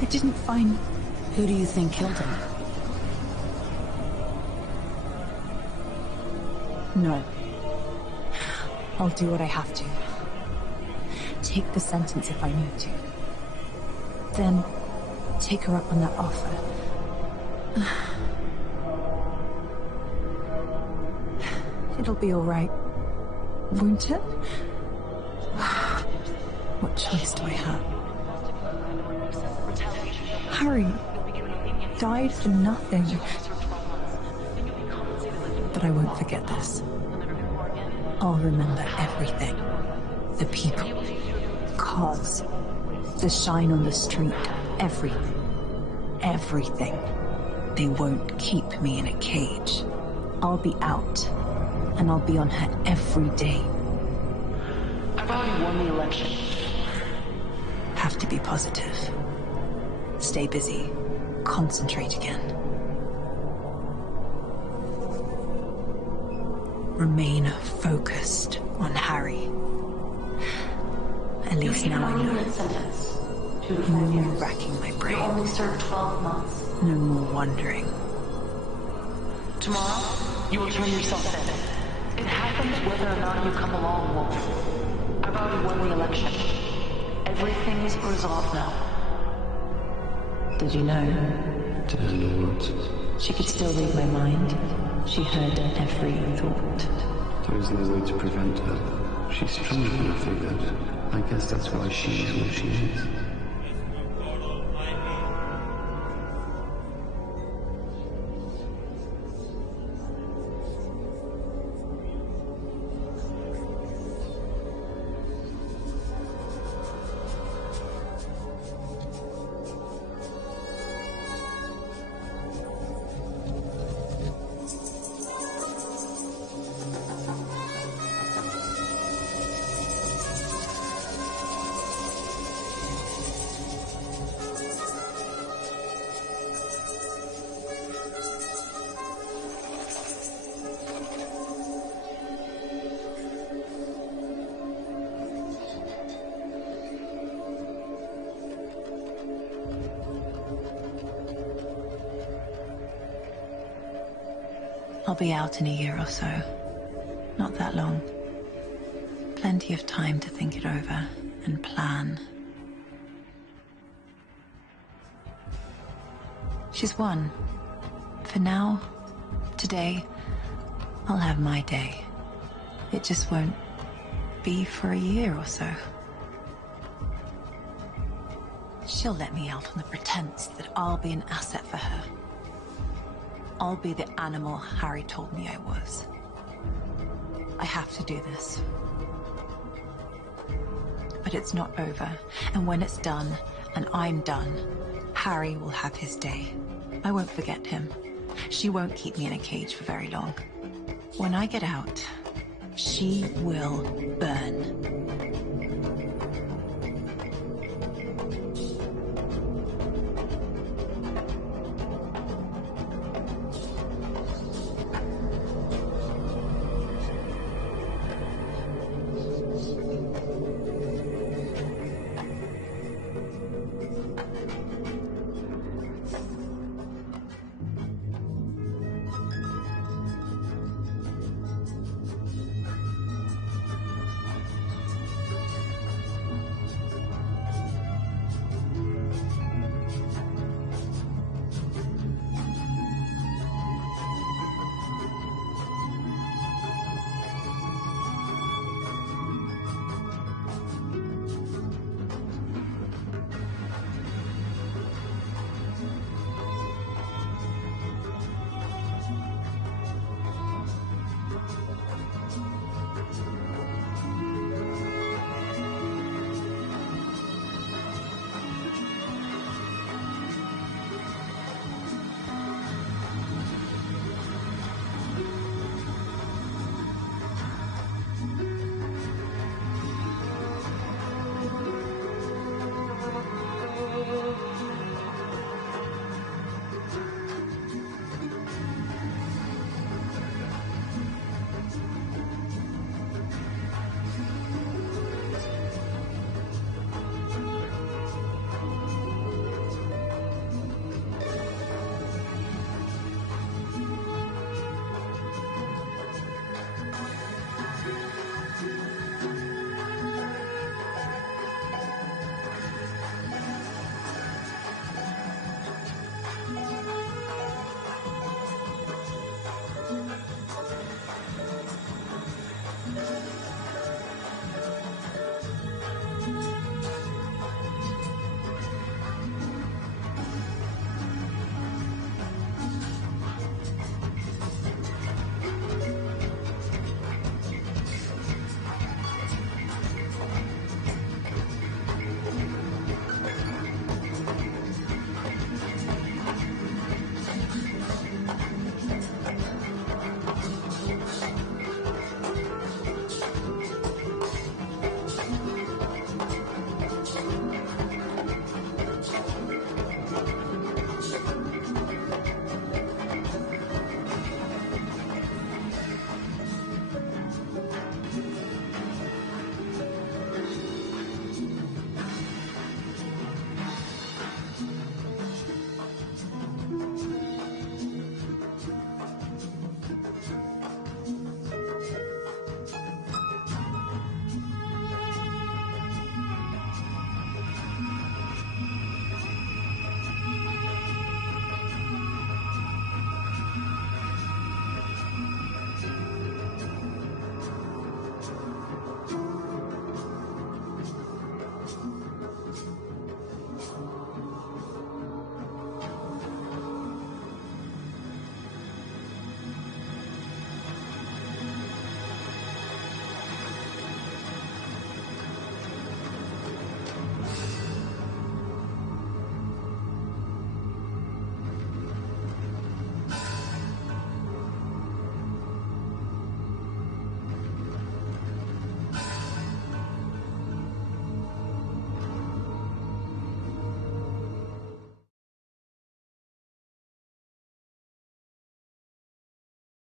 I didn't find... Who do you think killed him? No. I'll do what I have to. Take the sentence if I need to. Then, take her up on that offer. It'll be all right, won't it? What choice do I have? Harry died for nothing. But I won't forget this. I'll remember everything. The people, cars, the shine on the street, everything. Everything. They won't keep me in a cage. I'll be out, and I'll be on her every day. I've already won the election. Have to be positive. Stay busy. Concentrate again. Remain focused on Harry. At least now I know. No more racking my brain. You only served 12 months. No more wondering. Tomorrow, you will turn yourself in. It happens whether or not you come along, Wolf. I've already won the election. Everything's resolved now. Did you know? Did I know what? She could still read my mind. She heard every thought. There is no way to prevent her. She's stronger than I figured. I guess that's why she is what she is. I'll be out in a year or so. Not that long. Plenty of time to think it over and plan. She's won. For now, today, I'll have my day. It just won't be for a year or so. She'll let me out on the pretense that I'll be an asset for her. I'll be the animal Harry told me I was. I have to do this. But it's not over, and when it's done, and I'm done, Harry will have his day. I won't forget him. She won't keep me in a cage for very long. When I get out, she will burn.